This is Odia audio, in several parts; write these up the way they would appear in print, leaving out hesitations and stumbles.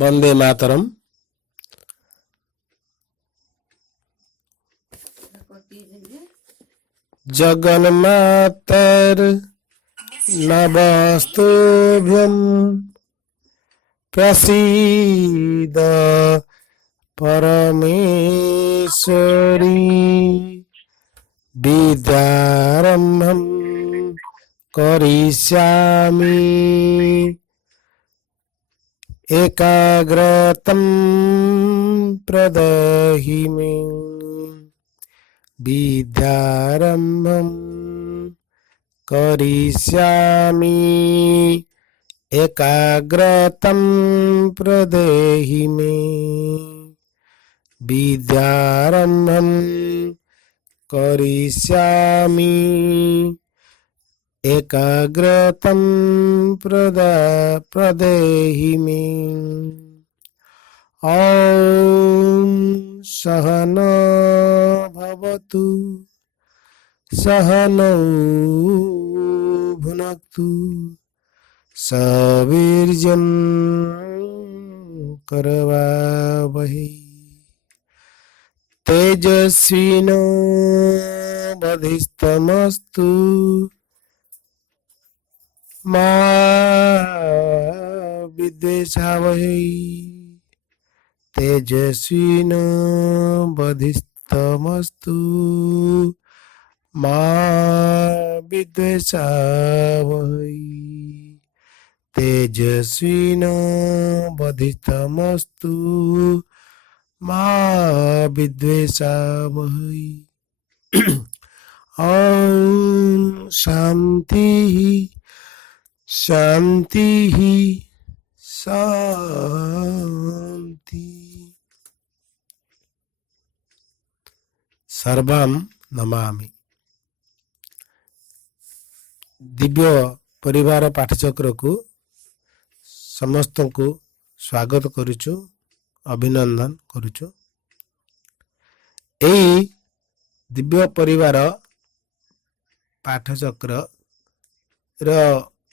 वंदे मातरम। जगन्मातर नमस्तुभ्यं प्रसीद परमेश्वरी। विद्यारम्भं करिष्यामि एकाग्रतं प्रदहि मे। विद्यारम्भं करिष्यामि एकाग्रतं प्रदेहि मे। विद्यारम्भं करिष्यामि एकाग्रतं प्रदेहि मे। ॐ सहना भवतु सहनौ भुनक्तु सवीर्यं करवावहै। तेजस्विनो वधिस्तमस्तु मा विद्विषावहै। तेजस्विनो वधिस्तमस्तु मा विद्विषावहै। तेजस्विनो वधिस्तमस्तु मा विद्विषावहै। ॐ शांति शांति शांति। सर्वं नमामि। दिव्य परिवार पाठचक्र को समस्त को स्वागत करुचु, अभिनंदन करुचु। एई दिव्य परिवार पाठचक्र र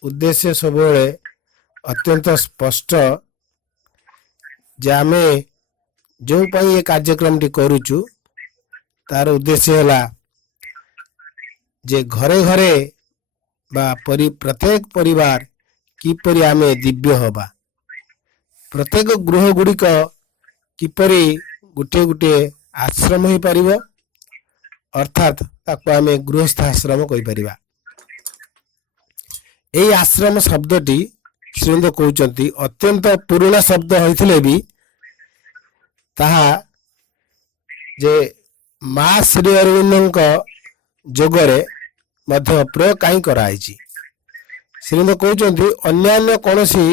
उद्देश्य सब अत्यंत स्पष्ट जे आमे जो पाई ये कार्यक्रम टी करुचु तार उद्देश्य है जे घरे घरे बा प्रत्येक परिवार किपरि आमे दिव्य हबा, प्रत्येक गृह गुड़िक किपरि गुटे गुटे आश्रम हो पारिबो, अर्थात ताको आमे गृहस्थ आश्रम कहि परिबा। एई आश्रम शब्दटी श्रीमद कहउचंती अत्यंत पुराना शब्द होइथिले भी ताहा जे मा श्री अरविंदଙ୍କ जोगरे मध्य प्रयोग कहीं कराइछि। श्रीमद कहउचंती अन्यान्य कोनोसी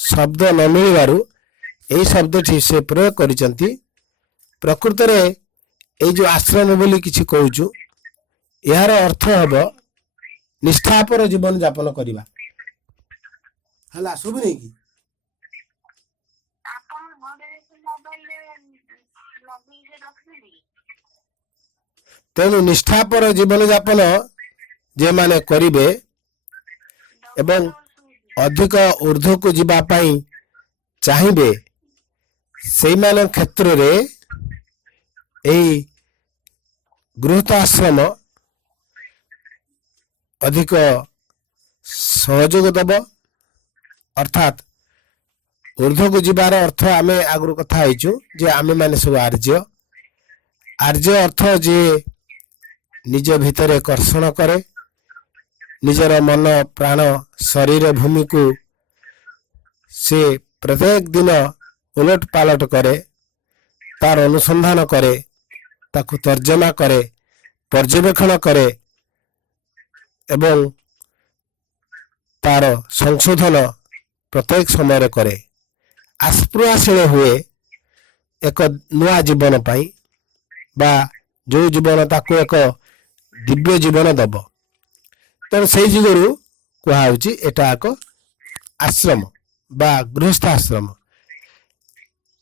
शब्द न मिलिबारु एई शब्दटी से प्रयोग करिसंती। प्रकृत रे एई जो आश्रम बोली किछि कहउछु यार अर्थ हबो निष्ठापर जीवन यापन करिबा। हला सुबु नै कि तेणु निष्ठापर जीवन यापन जे माने करिबे एवं अधिक ऊर्ध्व को जीवा पाई चाहिए से मान क्षेत्र रे एई गृहस्थ आश्रम अधिक सहयोग दब। अर्थात ऊर्ध्व को जीवार अर्थ आमे आगु कथा आइचु जे आमे माने सब आर्य। आर्य अर्थ जे निज भितरे कर्षण करे, निजर मन प्राण शरीर भूमि को से प्रत्येक दिन उलट पालट करे, तार अनुसंधान करे, ताकु तर्जमा करे, पर्यवेक्षण करे एवं तार संशोधन प्रत्येक समय करे। आस्पृहाशील हुए एक नुआ जीवन पाई बा जो जीवन ताकु एक दिव्य जीवन दब। तो से जुगुरु कहुची एटा एक आश्रम बा गृहस्थ आश्रम।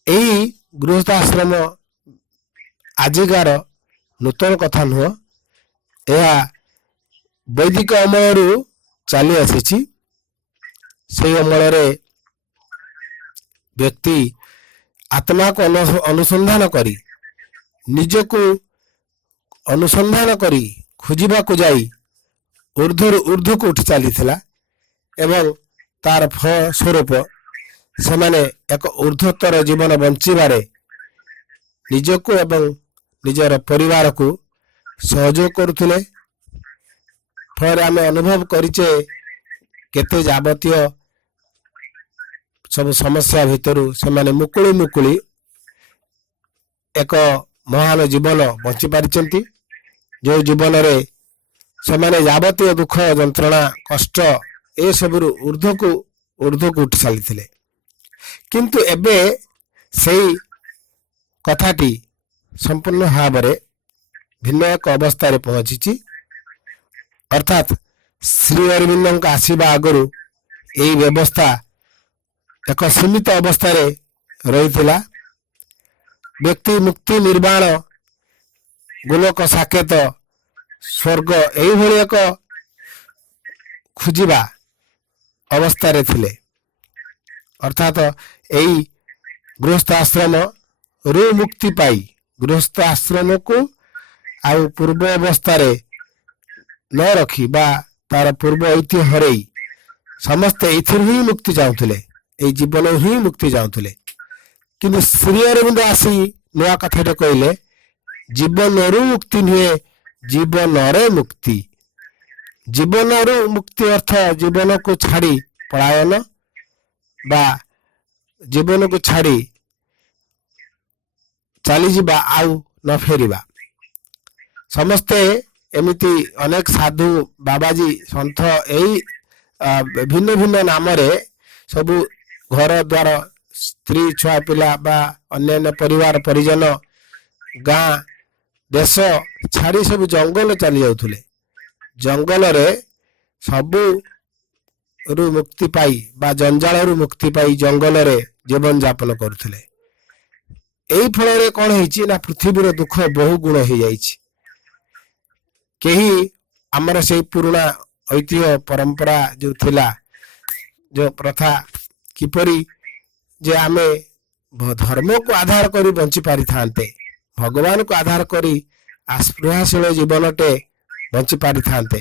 यही गृहस्थ आश्रम आजिकार नूतन कथा नुह, यह वैदिक अमयरू चली आसी। से अमल ବ୍ୟକ୍ତି ଆତ୍ମାକୁ ଅନୁସନ୍ଧାନ କରି ନିଜକୁ ଅନୁସନ୍ଧାନ କରି ଖୋଜିବାକୁ ଯାଇ ଉର୍ଦ୍ଧ୍ୱରୁ ଉର୍ଦ୍ଧ୍ୱକୁ ଉଠି ଚାଲିଥିଲା ଏବଂ ତାର ଫଳ ସ୍ୱରୂପ ସେମାନେ ଏକ ଉର୍ଦ୍ଧ୍ୱତର ଜୀବନ ବଞ୍ଚିବାରେ ନିଜକୁ ଏବଂ ନିଜର ପରିବାରକୁ ସହଯୋଗ କରୁଥିଲେ। ଫଳରେ ଆମେ ଅନୁଭବ କରିଛେ କେତେ ଯାବତୀୟ ସବୁ ସମସ୍ୟା ଭିତରୁ ସେମାନେ ମୁକୁଳି ଏକ ମହାନ ଜୀବନ ବଞ୍ଚି ପାରିଛନ୍ତି, ଯେଉଁ ଜୀବନରେ ସେମାନେ ଯାବତୀୟ ଦୁଃଖ ଯନ୍ତ୍ରଣା କଷ୍ଟ ଏସବୁରୁ ଉର୍ଦ୍ଧ୍ୱକୁ ଉଠି ଚାଲିଥିଲେ। କିନ୍ତୁ ଏବେ ସେଇ କଥାଟି ସମ୍ପୂର୍ଣ୍ଣ ଭାବରେ ଭିନ୍ନ ଏକ ଅବସ୍ଥାରେ ପହଞ୍ଚିଛି। ଅର୍ଥାତ୍ ଶ୍ରୀ ଅରବିନ୍ଦଙ୍କ ଆସିବା ଆଗରୁ ଏହି ବ୍ୟବସ୍ଥା ଏକ ସୀମିତ ଅବସ୍ଥାରେ ରହିଥିଲା। ବ୍ୟକ୍ତି ମୁକ୍ତି ନିର୍ବାଣ ଗୋଲକ ସାକେତ ସ୍ୱର୍ଗ ଏଇଭଳି ଏକ ଖୋଜିବା ଅବସ୍ଥାରେ ଥିଲେ। ଅର୍ଥାତ୍ ଏଇ ଗୃହସ୍ଥ ଆଶ୍ରମରୁ ମୁକ୍ତି ପାଇ ଗୃହସ୍ଥ ଆଶ୍ରମକୁ ଆଉ ପୂର୍ବ ଅବସ୍ଥାରେ ନ ରଖି ବା ତାର ପୂର୍ବ ଐତିହ୍ୟ ହରେଇ ସମସ୍ତେ ଏଇଥିରୁ ହିଁ ମୁକ୍ତି ଚାହୁଁଥିଲେ, ଏଇ ଜୀବନରୁ ହିଁ ମୁକ୍ତି ଚାହୁଁଥିଲେ। କିନ୍ତୁ ଶ୍ରୀ ଅରବିନ୍ଦ ଆସି ନୂଆ କଥାଟେ କହିଲେ, ଜୀବନରୁ ମୁକ୍ତି ନୁହେଁ ଜୀବନରେ ମୁକ୍ତି। ଜୀବନରୁ ମୁକ୍ତି ଅର୍ଥ ଜୀବନକୁ ଛାଡ଼ି ପଳାୟନ ବା ଜୀବନକୁ ଛାଡ଼ି ଚାଲିଯିବା ଆଉ ନ ଫେରିବା। ସମସ୍ତେ ଏମିତି ଅନେକ ସାଧୁ ବାବାଜୀ ସନ୍ଥ ଏଇ ଭିନ୍ନ ଭିନ୍ନ ନାମରେ ସବୁ ଘର ଦ୍ୱାର ସ୍ତ୍ରୀ ଛୁଆ ପିଲା ବା ଅନ୍ୟାନ୍ୟ ପରିବାର ପରିଜନ ଗାଁ ଦେଶ ଛାଡ଼ି ସବୁ ଜଙ୍ଗଲ ଚାଲି ଯାଉଥିଲେ। ଜଙ୍ଗଲରେ ସବୁରୁ ମୁକ୍ତି ପାଇ ବା ଜଞ୍ଜାଳରୁ ମୁକ୍ତି ପାଇ ଜଙ୍ଗଲରେ ଜୀବନ ଯାପନ କରୁଥିଲେ। ଏଇ ଫଳରେ କଣ ହେଇଛି ନା ପୃଥିବୀର ଦୁଃଖ ବହୁ ଗୁଣ ହେଇଯାଇଛି। କେହି ଆମର ସେଇ ପୁରୁଣା ଐତିହ୍ୟ ପରମ୍ପରା ଯୋଉ ଥିଲା, ଯୋଉ ପ୍ରଥା କିପରି ଯେ ଆମେ ଧର୍ମକୁ ଆଧାର କରି ବଞ୍ଚି ପାରିଥାନ୍ତେ, ଭଗବାନକୁ ଆଧାର କରି ଆସ୍ପୃହାଶୀଳ ଜୀବନଟେ ବଞ୍ଚି ପାରିଥାନ୍ତେ,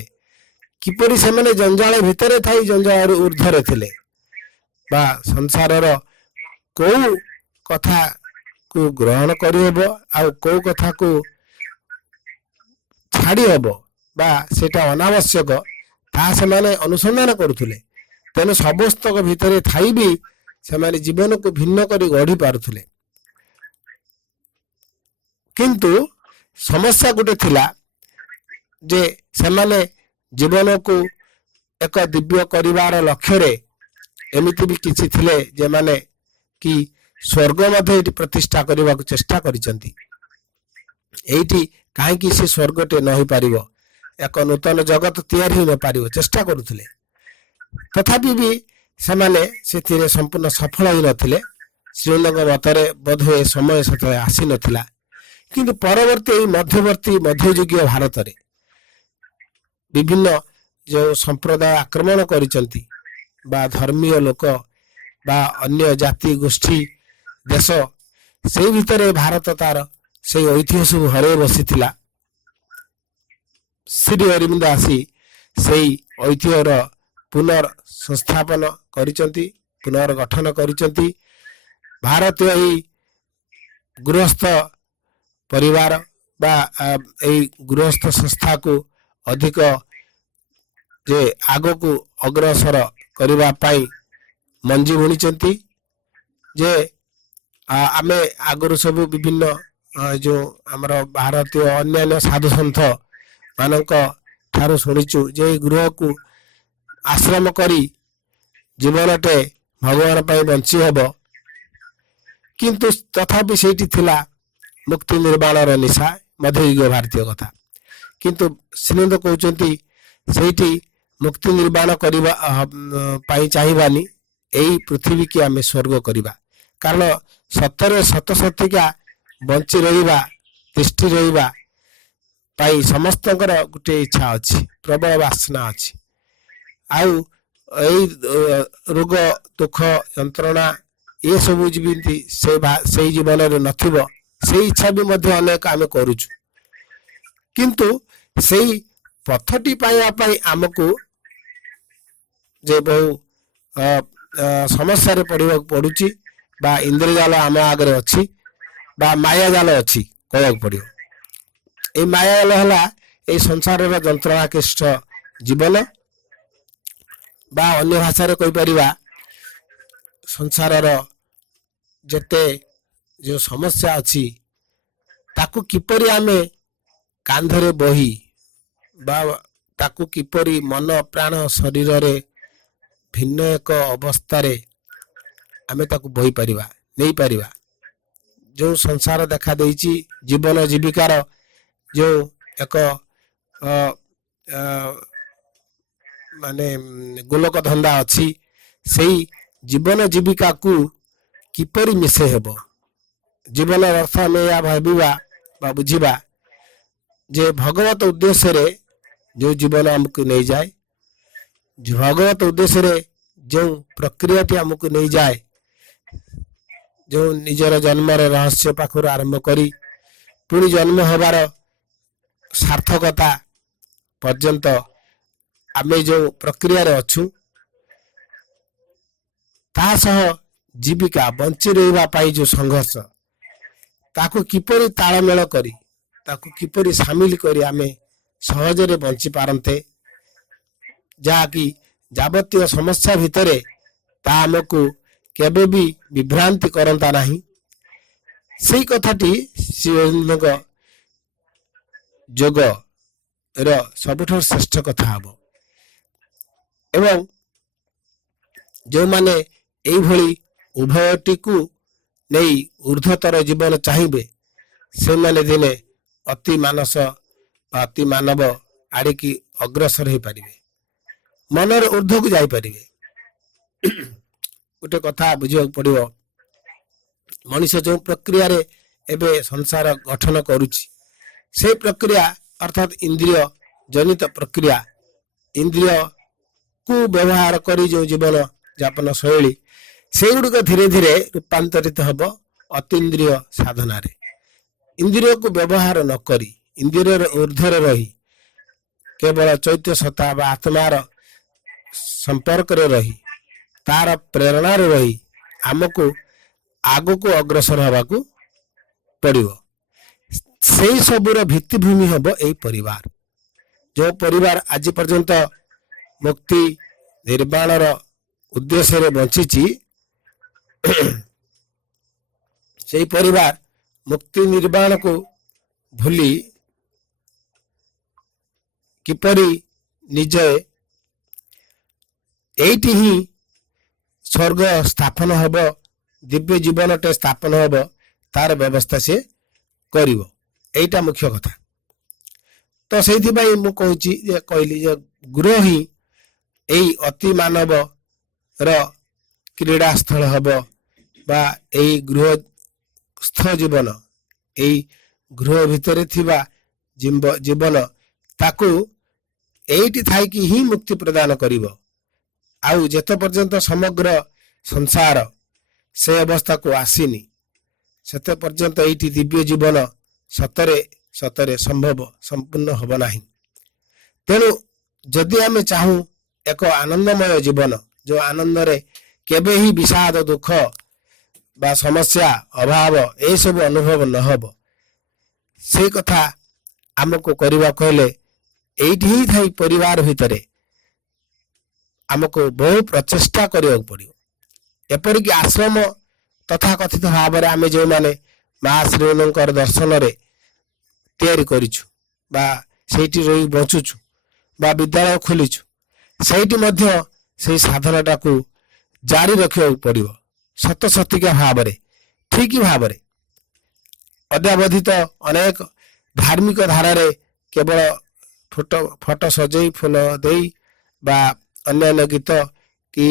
କିପରି ସେମାନେ ଜଞ୍ଜାଳ ଭିତରେ ଥାଇ ଜଞ୍ଜାଳରୁ ଉର୍ଦ୍ଧ୍ୱରେ ଥିଲେ ବା ସଂସାରର କୋଉ କଥାକୁ ଗ୍ରହଣ କରିହେବ ଆଉ କୋଉ କଥାକୁ ଛାଡ଼ି ହେବ ବା ସେଟା ଅନାବଶ୍ୟକ ତାହା ସେମାନେ ଅନୁସନ୍ଧାନ କରୁଥିଲେ। ତେଣୁ ସମସ୍ତଙ୍କ ଭିତରେ ଥାଇ ବି ସେମାନେ ଜୀବନକୁ ଭିନ୍ନ କରି ଗଢି ପାରୁଥିଲେ। କିନ୍ତୁ ସମସ୍ୟା ଗୋଟେ ଥିଲା ଯେ ସେମାନେ ଜୀବନକୁ ଏକ ଦିବ୍ୟ କରିବାର ଲକ୍ଷ୍ୟରେ ଏମିତି ବି କିଛି ଥିଲେ ଯେମାନେ କି ସ୍ୱର୍ଗ ମଧ୍ୟ ଏଠି ପ୍ରତିଷ୍ଠା କରିବାକୁ ଚେଷ୍ଟା କରିଛନ୍ତି। ଏଇଠି କାହିଁକି ସେ ସ୍ୱର୍ଗଟେ ନ ହେଇପାରିବ, ଏକ ନୂତନ ଜଗତ ତିଆରି ହେଇ ନପାରିବ, ଚେଷ୍ଟା କରୁଥିଲେ। ତଥାପି ବି ସେମାନେ ସେଥିରେ ସମ୍ପୂର୍ଣ୍ଣ ସଫଳ ହୋଇନଥିଲେ। ଶ୍ରୀଅରବିନ୍ଦଙ୍କ ମତରେ ବୋଧହୁଏ ସମୟ ସେତେବେଳେ ଆସିନଥିଲା। କିନ୍ତୁ ପରବର୍ତ୍ତୀ ଏଇ ମଧ୍ୟଯୁଗୀୟ ଭାରତରେ ବିଭିନ୍ନ ଯେଉଁ ସମ୍ପ୍ରଦାୟ ଆକ୍ରମଣ କରିଛନ୍ତି ବା ଧର୍ମୀୟ ଲୋକ ବା ଅନ୍ୟ ଜାତି ଗୋଷ୍ଠୀ ଦେଶ, ସେଇ ଭିତରେ ଭାରତ ତାର ସେଇ ଐତିହ୍ୟ ସବୁ ହରେଇ ବସିଥିଲା। ଶ୍ରୀ ଅରବିନ୍ଦ ଆସି ସେଇ ଐତିହ୍ୟର ପୁନଃସଂସ୍ଥାପନ କରିଛନ୍ତି, ପୁନର୍ଗଠନ କରିଛନ୍ତି। ଭାରତୀୟ ଏଇ ଗୃହସ୍ଥ ପରିବାର ବା ଏଇ ଗୃହସ୍ଥ ସଂସ୍ଥାକୁ ଅଧିକ ଯେ ଆଗକୁ ଅଗ୍ରସର କରିବା ପାଇଁ ମଞ୍ଜି ବୁଣିଛନ୍ତି। ଯେ ଆମେ ଆଗରୁ ସବୁ ବିଭିନ୍ନ ଯେଉଁ ଆମର ଭାରତୀୟ ଅନ୍ୟାନ୍ୟ ସାଧୁସନ୍ଥ ମାନଙ୍କ ଠାରୁ ଶୁଣିଛୁ ଯେ ଗୃହକୁ ଆଶ୍ରମ କରି ଜୀବନଟେ ଭଗବାନ ପାଇଁ ବଞ୍ଚି ହେବ। କିନ୍ତୁ ତଥାପି ସେଇଠି ଥିଲା ମୁକ୍ତି ନିର୍ବାଣର ନିଶା, ମଧ୍ୟଯୁଗୀୟ ଭାରତୀୟ କଥା। କିନ୍ତୁ ଶ୍ରୀଅରବିନ୍ଦ କହୁଛନ୍ତି ସେଇଠି ମୁକ୍ତି ନିର୍ବାଣ କରିବା ପାଇଁ ଚାହିଁବାନି, ଏଇ ପୃଥିବୀ କି ଆମେ ସ୍ୱର୍ଗ କରିବା। କାରଣ ସତରେ ସତସତିକା ବଞ୍ଚି ରହିବା, ତିଷ୍ଠି ରହିବା ପାଇଁ ସମସ୍ତଙ୍କର ଗୋଟିଏ ଇଚ୍ଛା ଅଛି, ପ୍ରବଳ ବାସନା ଅଛି। ଆଉ ଏଇ ରୋଗ ଦୁଃଖ ଯନ୍ତ୍ରଣା ये सब जीवती से जीवन नथिबो से इच्छा भी मध्य अनेक आम करुचु किंतु सेई पथटी पाई आमको जे बहु समस्या पड़ा पड़ुची बा इंद्रजाल आम आगे अच्छी बा माया जाल अच्छी कहवा पड़ो ये माया जाल है ये संसार जंत्रणा क्लिष्ट जीवन बा अन्य भाषा कहीपर संसार जेते जो समस्या अच्छी ताकू किपरि आमे कांधरे बही बा ताकू किपरि मन प्राण शरीर रे भिन्न एक अवस्था रे आमे ताकू बही परिबा नहीं परिबा जो संसार देखा देइची जीवन जीविकार जो एक माने गोलक धंदा अच्छी सेई जीवन जीविका को किपरि मिसे हेबो जीवन अर्थ आम या भाविबा बा बुझिबा जे भगवत उद्देश्य रे जो जीवन हमको नहीं जाए जो भगवत उद्देश्य रे जो प्रक्रिया टी हमको नहीं जाए जो निजर जन्म रहस्य पाखर आरंभ करी पुणी जन्म हबार सार्थकता पर्यंत आमे जो प्रक्रिया रे अच्छु ता सह जीविका बंची रहिबा पाई जो संघर्ष ताकू किपरि तालमेल करी ताकू किपरि सामिल करी आमे सहजरे बंची पारंते जाकि जावतीय समस्या भितरे ता आमको केबे भी विभ्रांति करंता नहीं सेई कथाटी श्रीअरविंदक जोग रो सबुठ श्रेष्ठ कथा हबो एवं जो माने एई भली उभयटी को नहीं ऊर्ध्वतर जीवन चाहिए से माने दिने अति मानस अति मानव आड़िकी अग्रसर हो पारे मनर ऊर्ध्व को जाई पारे गोटे कथा बुझा पड़ो मनीष जो प्रक्रिया रे एबे संसार गठन करुची से प्रक्रिया अर्थात इंद्रिय जनित प्रक्रिया इंद्रिय को व्यवहार करी जो जीवन यापन शैली से गुड़िक धीरे धीरे रूपांतरित हम अतीन्द्रिय साधना रे इंद्रिय को व्यवहार न करी इंद्रिय ऊर्ध्वर रही केवल चैत्य सत्ता बा आत्मार संपर्क रे रही तार प्रेरणा रे रही आमको आगो को अग्रसर हवा को पड़िबो से सबुर भित्तिभूमि हम यही परिवार जो परिवार आज पर्यंत मुक्ति निर्माण उद्देश्य रे बंची से परिवार मुक्ति निर्माण को भूली किपरि निजे एटी ही स्वर्ग स्थापन हब दिव्य जीवन टे स्थापन हब तार व्यवस्था से करिवो एटा मुख्य कथा तो से कहली जे गृह ही एई अति मानव र क्रीड़ा स्थल हब बा एई गृहस्थ जीवन एई गृह भितर थिबा जीवन ताकू एइटी थाई कि ही मुक्ति प्रदान करिवो आउ जेते पर्यंत समग्र संसार से अवस्था को आसीनी सेते पर्यंत एइटी दिव्य जीवन सतरे सतरे संभव संपूर्ण हब नाही तेणु जदि आमे चाहू एक आनंदमय जीवन जो आनंद रे केबे ही विषाद दुख बा समस्या अभाव ए सब अनुभव न हब से कथा आमको करबा कहले एइठी ही थाई परिवार भितरे आमको बहु प्रचेष्टा करियो पड़ियो एपरि कि आश्रम तथा कथित भाव रे आमे जो माने महाश्रीनकर दर्शन रे तैयारी करिछु बा सेठी रही बचुछु बा विद्यालय खोलिछु सेठी मध्य से साधनाटा को जारी रखिया पड़ियो सत सतिका भाव रे ठीक भाव रे अद्यावधि तो अनेक धार्मिक धारा रे केवल फोटो सजई फूल देई बा अन्य गीत कि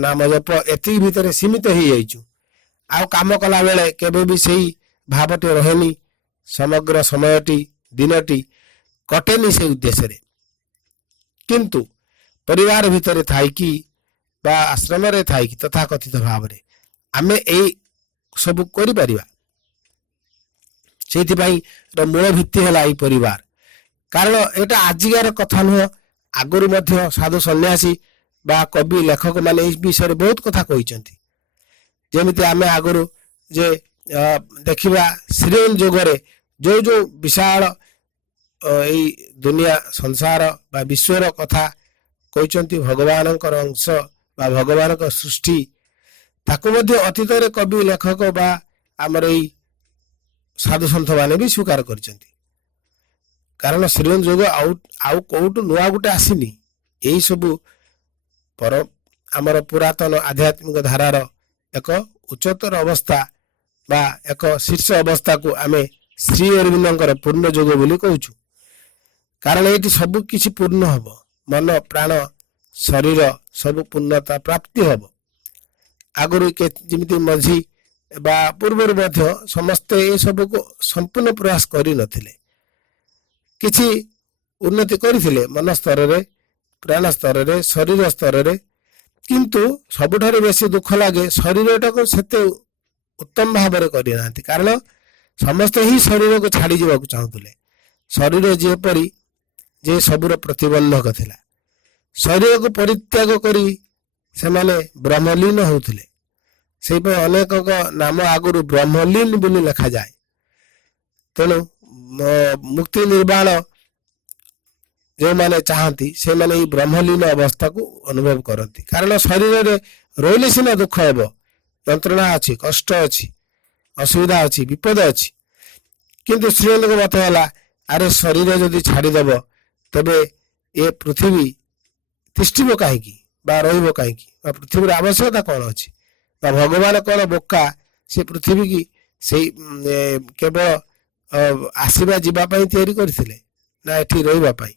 नाम जप एति भितर सीमित हो जाइछु आ काम कला बेले केबे भी सही भावटे रहेनी समग्र समयटी दिनटी कटेनी से उद्देश्य रे किंतु परिवार भितर थाई कि बा आश्रम रे थाई कि तथा कथित भाव रे ଆମେ ଏଇ ସବୁ କରିପାରିବା। ସେଇଥିପାଇଁ ମୂଳ ଭିତ୍ତି ହେଲା ଏଇ ପରିବାର। କାରଣ ଏଇଟା ଆଜିକାର କଥା ନୁହଁ, ଆଗରୁ ମଧ୍ୟ ସାଧୁ ସନ୍ନ୍ୟାସୀ ବା କବି ଲେଖକ ମାନେ ଏଇ ବିଷୟରେ ବହୁତ କଥା କହିଛନ୍ତି। ଯେମିତି ଆମେ ଆଗରୁ ଯେ ଦେଖିବା ଶ୍ରୀଅନ ଯୁଗରେ ଯୋଉ ଯୋଉ ବିଶାଳ ଏଇ ଦୁନିଆ ସଂସାର ବା ବିଶ୍ୱର କଥା କହିଛନ୍ତି, ଭଗବାନଙ୍କର ଅଂଶ ବା ଭଗବାନଙ୍କ ସୃଷ୍ଟି, ତାକୁ ମଧ୍ୟ ଅତୀତରେ କବି ଲେଖକ ବା ଆମର ଏଇ ସାଧୁ ସନ୍ଥ ମାନେ ବି ସ୍ୱୀକାର କରିଛନ୍ତି। କାରଣ ଶ୍ରୀଅନ ଯୁଗ ଆଉ କୋଉଠୁ ନୂଆ ଗୋଟେ ଆସିନି। ଏଇ ସବୁ ଆମର ପୁରାତନ ଆଧ୍ୟାତ୍ମିକ ଧାରାର ଏକ ଉଚ୍ଚତର ଅବସ୍ଥା ବା ଏକ ଶୀର୍ଷ ଅବସ୍ଥାକୁ ଆମେ ଶ୍ରୀ ଅରବିନ୍ଦଙ୍କର ପୂର୍ଣ୍ଣ ଯୋଗ ବୋଲି କହୁଛୁ। କାରଣ ଏଇଠି ସବୁ କିଛି ପୂର୍ଣ୍ଣ ହବ, ମନ ପ୍ରାଣ ଶରୀର ସବୁ ପୂର୍ଣ୍ଣତା ପ୍ରାପ୍ତି ହବ। ଆଗରୁ ଯେମିତି ମଝି ବା ପୂର୍ବରୁ ମଧ୍ୟ ସମସ୍ତେ ଏସବୁକୁ ସମ୍ପୂର୍ଣ୍ଣ ପ୍ରୟାସ କରିନଥିଲେ, କିଛି ଉନ୍ନତି କରିଥିଲେ ମନ ସ୍ତରରେ, ପ୍ରାଣ ସ୍ତରରେ, ଶରୀର ସ୍ତରରେ। କିନ୍ତୁ ସବୁଠାରୁ ବେଶୀ ଦୁଃଖ ଲାଗେ ଶରୀରଟାକୁ ସେତେ ଉତ୍ତମ ଭାବରେ କରିନାହାନ୍ତି। କାରଣ ସମସ୍ତେ ହିଁ ଶରୀରକୁ ଛାଡ଼ି ଯିବାକୁ ଚାହୁଁଥିଲେ। ଶରୀର ଯେପରି ଯେ ସବୁର ପ୍ରତିବନ୍ଧକ ଥିଲା, ଶରୀରକୁ ପରିତ୍ୟାଗ କରି ସେମାନେ ବ୍ରହ୍ମଲୀନ ହେଉଥିଲେ। ସେଇପାଇଁ ଅନେକଙ୍କ ନାମ ଆଗରୁ ବ୍ରହ୍ମଲୀନ ବୋଲି ଲେଖାଯାଏ। ତେଣୁ ମୁକ୍ତି ନିର୍ବାଣ ଯେଉଁମାନେ ଚାହାନ୍ତି ସେମାନେ ଏଇ ବ୍ରହ୍ମଲୀନ ଅବସ୍ଥାକୁ ଅନୁଭବ କରନ୍ତି। କାରଣ ଶରୀରରେ ରହିଲେ ସିନା ଦୁଃଖ ହେବ, ଯନ୍ତ୍ରଣା ଅଛି, କଷ୍ଟ ଅଛି, ଅସୁବିଧା ଅଛି, ବିପଦ ଅଛି। କିନ୍ତୁ ଶ୍ରୀଅନଙ୍କ ମତ ହେଲା, ଆରେ ଶରୀର ଯଦି ଛାଡ଼ିଦେବ ତେବେ ଏ ପୃଥିବୀ ତିଷ୍ଠିବ କାହିଁକି ବା ରହିବ କାହିଁକି, ବା ପୃଥିବୀର ଆବଶ୍ୟକତା କ'ଣ ଅଛି, ବା ଭଗବାନ କ'ଣ ବୋକା ସେ ପୃଥିବୀ କି ସେଇ କେବଳ ଆସିବା ଯିବା ପାଇଁ ତିଆରି କରିଥିଲେ, ନା ଏଠି ରହିବା ପାଇଁ,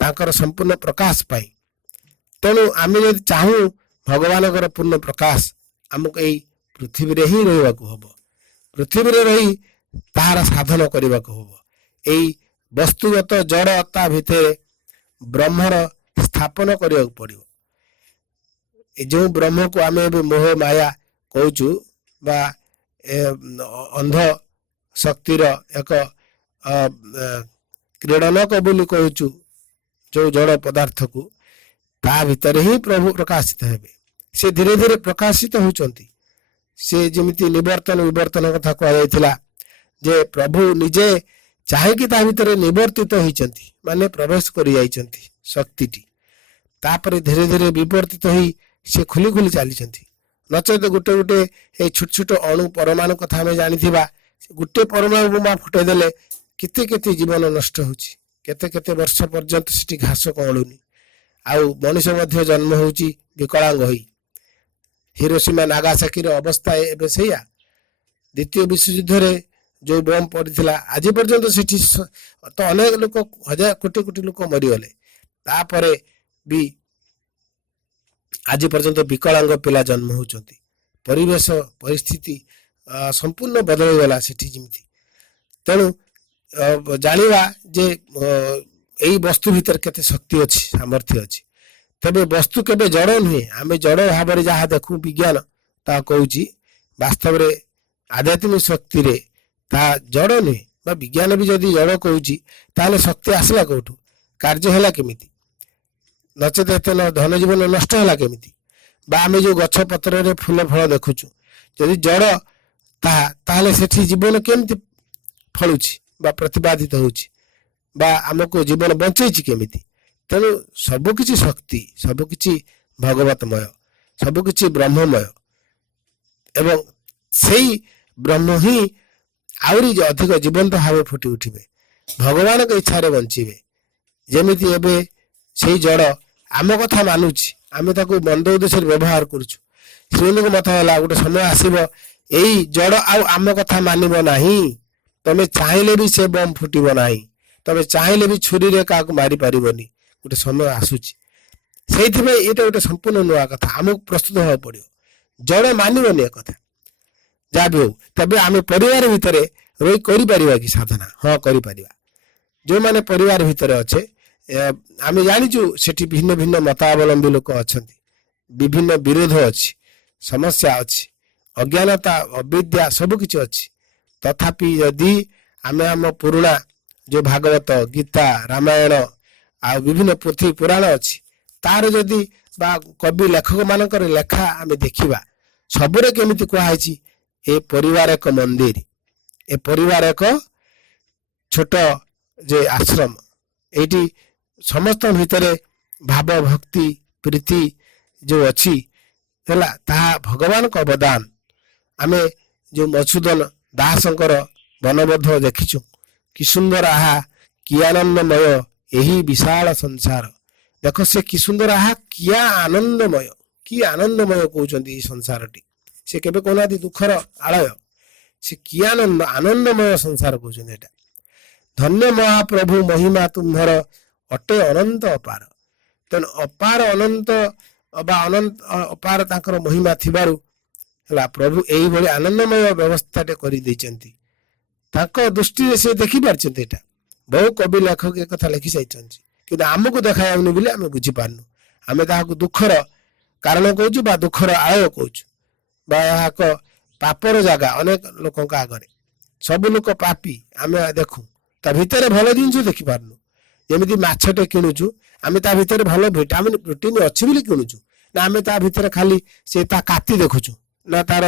ତାଙ୍କର ସମ୍ପୂର୍ଣ୍ଣ ପ୍ରକାଶ ପାଇଁ। ତେଣୁ ଆମେ ଯଦି ଚାହୁଁ ଭଗବାନଙ୍କର ପୂର୍ଣ୍ଣ ପ୍ରକାଶ, ଆମକୁ ଏଇ ପୃଥିବୀରେ ହିଁ ରହିବାକୁ ହବ। ପୃଥିବୀରେ ରହି ତାହାର ସାଧନ କରିବାକୁ ହବ। ଏଇ ବସ୍ତୁଗତ ଜଡ଼ତା ଭିତରେ ବ୍ରହ୍ମର ସ୍ଥାପନ କରିବାକୁ ପଡ଼ିବ। ଏ ଯେଉଁ ବ୍ରହ୍ମକୁ ଆମେ ଏବେ ମୋହ ମାୟା କହୁଛୁ ବା ଅନ୍ଧ ଶକ୍ତିର ଏକ କ୍ରୀଡ଼ନକ ବୋଲି କହୁଛୁ, ଯେଉଁ ଜଡ଼ ପଦାର୍ଥକୁ, ତା ଭିତରେ ହିଁ ପ୍ରଭୁ ପ୍ରକାଶିତ ହେବେ। ସେ ଧୀରେ ଧୀରେ ପ୍ରକାଶିତ ହେଉଛନ୍ତି। ସେ ଯେମିତି ନିବର୍ତ୍ତନ ବିବର୍ତ୍ତନ କଥା କୁହାଯାଇଥିଲା ଯେ ପ୍ରଭୁ ନିଜେ ଚାହିଁକି ତା ଭିତରେ ନିବର୍ତ୍ତିତ ହେଇଛନ୍ତି, ମାନେ ପ୍ରବେଶ କରି ଯାଇଛନ୍ତି ଶକ୍ତିଟି। ତାପରେ ଧୀରେ ଧୀରେ ବିବର୍ତ୍ତିତ ହେଇ ସେ ଖୋଲି ଖୋଲି ଚାଲିଛନ୍ତି। ନଚେତ ଗୋଟେ ଗୋଟେ ଏଇ ଛୋଟ ଛୋଟ ଅଣୁ ପରମାଣୁ କଥା ଆମେ ଜାଣିଥିବା, ଗୋଟେ ପରମାଣୁ ବୋମା ଫୁଟାଇ ଦେଲେ କେତେ କେତେ ଜୀବନ ନଷ୍ଟ ହେଉଛି, କେତେ କେତେ ବର୍ଷ ପର୍ଯ୍ୟନ୍ତ ସେଠି ଘାସ କଅଁଳୁନି। ଆଉ ମଣିଷ ମଧ୍ୟ ଜନ୍ମ ହେଉଛି ବିକଳାଙ୍ଗ ହୋଇ। ହିରୋସୀମା ନାଗାସାକିର ଅବସ୍ଥା ଏବେ ସେଇଆ। ଦ୍ୱିତୀୟ ବିଶ୍ୱଯୁଦ୍ଧରେ ଯେଉଁ ବମ୍ ପଡ଼ିଥିଲା, ଆଜି ପର୍ଯ୍ୟନ୍ତ ସେଠି ତ ଅନେକ ଲୋକ, ହଜାର କୋଟି କୋଟି ଲୋକ ମରିଗଲେ। ତାପରେ ବି ଆଜି ପର୍ଯ୍ୟନ୍ତ ବିକଳାଙ୍ଗ ପିଲା ଜନ୍ମ ହେଉଛନ୍ତି। ପରିବେଶ ପରିସ୍ଥିତି ସମ୍ପୂର୍ଣ୍ଣ ବଦଳିଗଲା ସେଠି ଯେମିତି। ତେଣୁ ଜାଣିବା ଯେ ଏଇ ବସ୍ତୁ ଭିତରେ କେତେ ଶକ୍ତି ଅଛି, ସାମର୍ଥ୍ୟ ଅଛି। ତେବେ ବସ୍ତୁ କେବେ ଜଡ଼ ନୁହେଁ। ଆମେ ଜଡ଼ ଭାବରେ ଯାହା ଦେଖୁ, ବିଜ୍ଞାନ ତାହା କହୁଛି, ବାସ୍ତବରେ ଆଧ୍ୟାତ୍ମିକ ଶକ୍ତିରେ ତାହା ଜଡ଼ ନୁହେଁ। ବା ବିଜ୍ଞାନ ବି ଯଦି ଜଡ଼ କହୁଛି, ତାହେଲେ ଶକ୍ତି ଆସିଲା କୋଉଠୁ, କାର୍ଯ୍ୟ ହେଲା କେମିତି, ନଚେତ ଏତେ ଧନ ଜୀବନ ନଷ୍ଟ ହେଲା କେମିତି। ବା ଆମେ ଯେଉଁ ଗଛ ପତ୍ରରେ ଫୁଲ ଫଳ ଦେଖୁଛୁ, ଯଦି ଜଡ଼ ତାହେଲେ ସେଠି ଜୀବନ କେମିତି ଫଳୁଛି ବା ପ୍ରତିପାଦିତ ହେଉଛି, ବା ଆମକୁ ଜୀବନ ବଞ୍ଚେଇଛି କେମିତି। ତେଣୁ ସବୁକିଛି ଶକ୍ତି, ସବୁକିଛି ଭଗବତମୟ, ସବୁକିଛି ବ୍ରହ୍ମମୟ। ଏବଂ ସେଇ ବ୍ରହ୍ମ ହିଁ ଆହୁରି ଅଧିକ ଜୀବନ୍ତ ଭାବେ ଫୁଟି ଉଠିବେ, ଭଗବାନଙ୍କ ଇଚ୍ଛାରେ ବଞ୍ଚିବେ। ଯେମିତି ଏବେ ସେଇ ଜଡ଼ ଆମ କଥା ମାନୁଛି, ଆମେ ତାକୁ ମନ୍ଦ ଉଦ୍ଦେଶ୍ୟରେ ବ୍ୟବହାର କରୁଛୁ। ଶ୍ରୀଅନଙ୍କ ମତ ହେଲା, ଗୋଟେ ସମୟ ଆସିବ ଏଇ ଜଡ଼ ଆଉ ଆମ କଥା ମାନିବ ନାହିଁ। ତମେ ଚାହିଁଲେ ବି ସେ ବମ୍ ଫୁଟିବ ନାହିଁ, ତମେ ଚାହିଁଲେ ବି ଛୁରୀରେ କାହାକୁ ମାରି ପାରିବନି। ଗୋଟେ ସମୟ ଆସୁଛି। ସେଇଥିପାଇଁ ଏଇଟା ଗୋଟେ ସମ୍ପୂର୍ଣ୍ଣ ନୂଆ କଥା, ଆମକୁ ପ୍ରସ୍ତୁତ ହେବାକୁ ପଡ଼ିବ। ଜଡ଼ ମାନିବନି ଏ କଥା, ଯାହା ବି ହଉ। ତେବେ ଆମେ ପରିବାର ଭିତରେ ରହି କରିପାରିବା କି ସାଧନା? ହଁ, କରିପାରିବା। ଯେଉଁମାନେ ପରିବାର ଭିତରେ ଅଛେ, ଆମେ ଜାଣିଛୁ ସେଠି ଭିନ୍ନ ଭିନ୍ନ ମତାବଲମ୍ବୀ ଲୋକ ଅଛନ୍ତି, ବିଭିନ୍ନ ବିରୋଧ ଅଛି, ସମସ୍ୟା ଅଛି। ଅଜ୍ଞାନତା ଅବିଦ୍ୟା ସବୁ କିଛି ଅଛି। ତଥାପି ଯଦି ଆମେ ଆମ ପୁରୁଣା ଯୋଉ ଭାଗବତ ଗୀତା ରାମାୟଣ ଆଉ ବିଭିନ୍ନ ପୋଥି ପୁରାଣ ଅଛି ତାର ଯଦି ବା କବି ଲେଖକ ମାନଙ୍କର ଲେଖା ଆମେ ଦେଖିବା ସବୁରେ କେମିତି କୁହାହେଇଛି ଏ ପରିବାର ଏକ ମନ୍ଦିର, ଏ ପରିବାର ଏକ ଛୋଟ ଯେ ଆଶ୍ରମ, ଏଇଠି ସମସ୍ତଙ୍କ ଭିତରେ ଭାବ ଭକ୍ତି ପ୍ରୀତି ଯୋଉ ଅଛି ହେଲା ତାହା ଭଗବାନଙ୍କ ଅବଦାନ। ଆମେ ଯୋଉ ମଧୁସୂଦନ ଦାସଙ୍କର ବନବୋଧ ଦେଖିଛୁ କି ସୁନ୍ଦର ଆହା କି ଆନନ୍ଦମୟ ଏହି ବିଶାଳ ସଂସାର। ଦେଖ ସେ କି ସୁନ୍ଦର ଆହା କିଆ ଆନନ୍ଦମୟ, କି ଆନନ୍ଦମୟ କହୁଛନ୍ତି ଏଇ ସଂସାରଟି। ସେ କେବେ କହୁନାହାନ୍ତି ଦୁଃଖର ଆଳୟ, ସେ କି ଆନନ୍ଦମୟ ସଂସାର କହୁଛନ୍ତି। ଏଟା ଧନ୍ୟ ମହାପ୍ରଭୁ ମହିମା ତୁମ୍ଭର ଅଟେ ଅନନ୍ତ ଅପାର। ତେଣୁ ଅପାର ଅନନ୍ତ ବା ଅନନ୍ତ ଅପାର ତାଙ୍କର ମହିମା ଥିବାରୁ ହେଲା ପ୍ରଭୁ ଏଇଭଳି ଆନନ୍ଦମୟ ବ୍ୟବସ୍ଥାଟେ କରିଦେଇଛନ୍ତି। ତାଙ୍କ ଦୃଷ୍ଟିରେ ସେ ଦେଖିପାରୁଛନ୍ତି। ଏଟା ବହୁ କବି ଲେଖକ ଏ କଥା ଲେଖି ଯାଇଛନ୍ତି, କିନ୍ତୁ ଆମକୁ ଦେଖାଯାଉନି ବୋଲି ଆମେ ବୁଝିପାରୁନୁ। ଆମେ ତାହାକୁ ଦୁଃଖର କାରଣ କହୁଛୁ ବା ଦୁଃଖର ଆୟ କହୁଛୁ ବା ଏହା ଏକ ପାପର ଜାଗା। ଅନେକ ଲୋକଙ୍କ ଆଗରେ ସବୁ ଲୋକ ପାପୀ ଆମେ ଦେଖୁ, ତା ଭିତରେ ଭଲ ଜିନିଷ ଦେଖିପାରୁନୁ। ଯେମିତି ମାଛଟେ କିଣୁଛୁ ଆମେ ତା ଭିତରେ ଭଲ ଭିଟାମିନ୍ ପ୍ରୋଟିନ୍ ଅଛି ବୋଲି କିଣୁଛୁ, ନା ଆମେ ତା ଭିତରେ ଖାଲି ସେ ତା କାତି ଦେଖୁଛୁ, ନା ତାର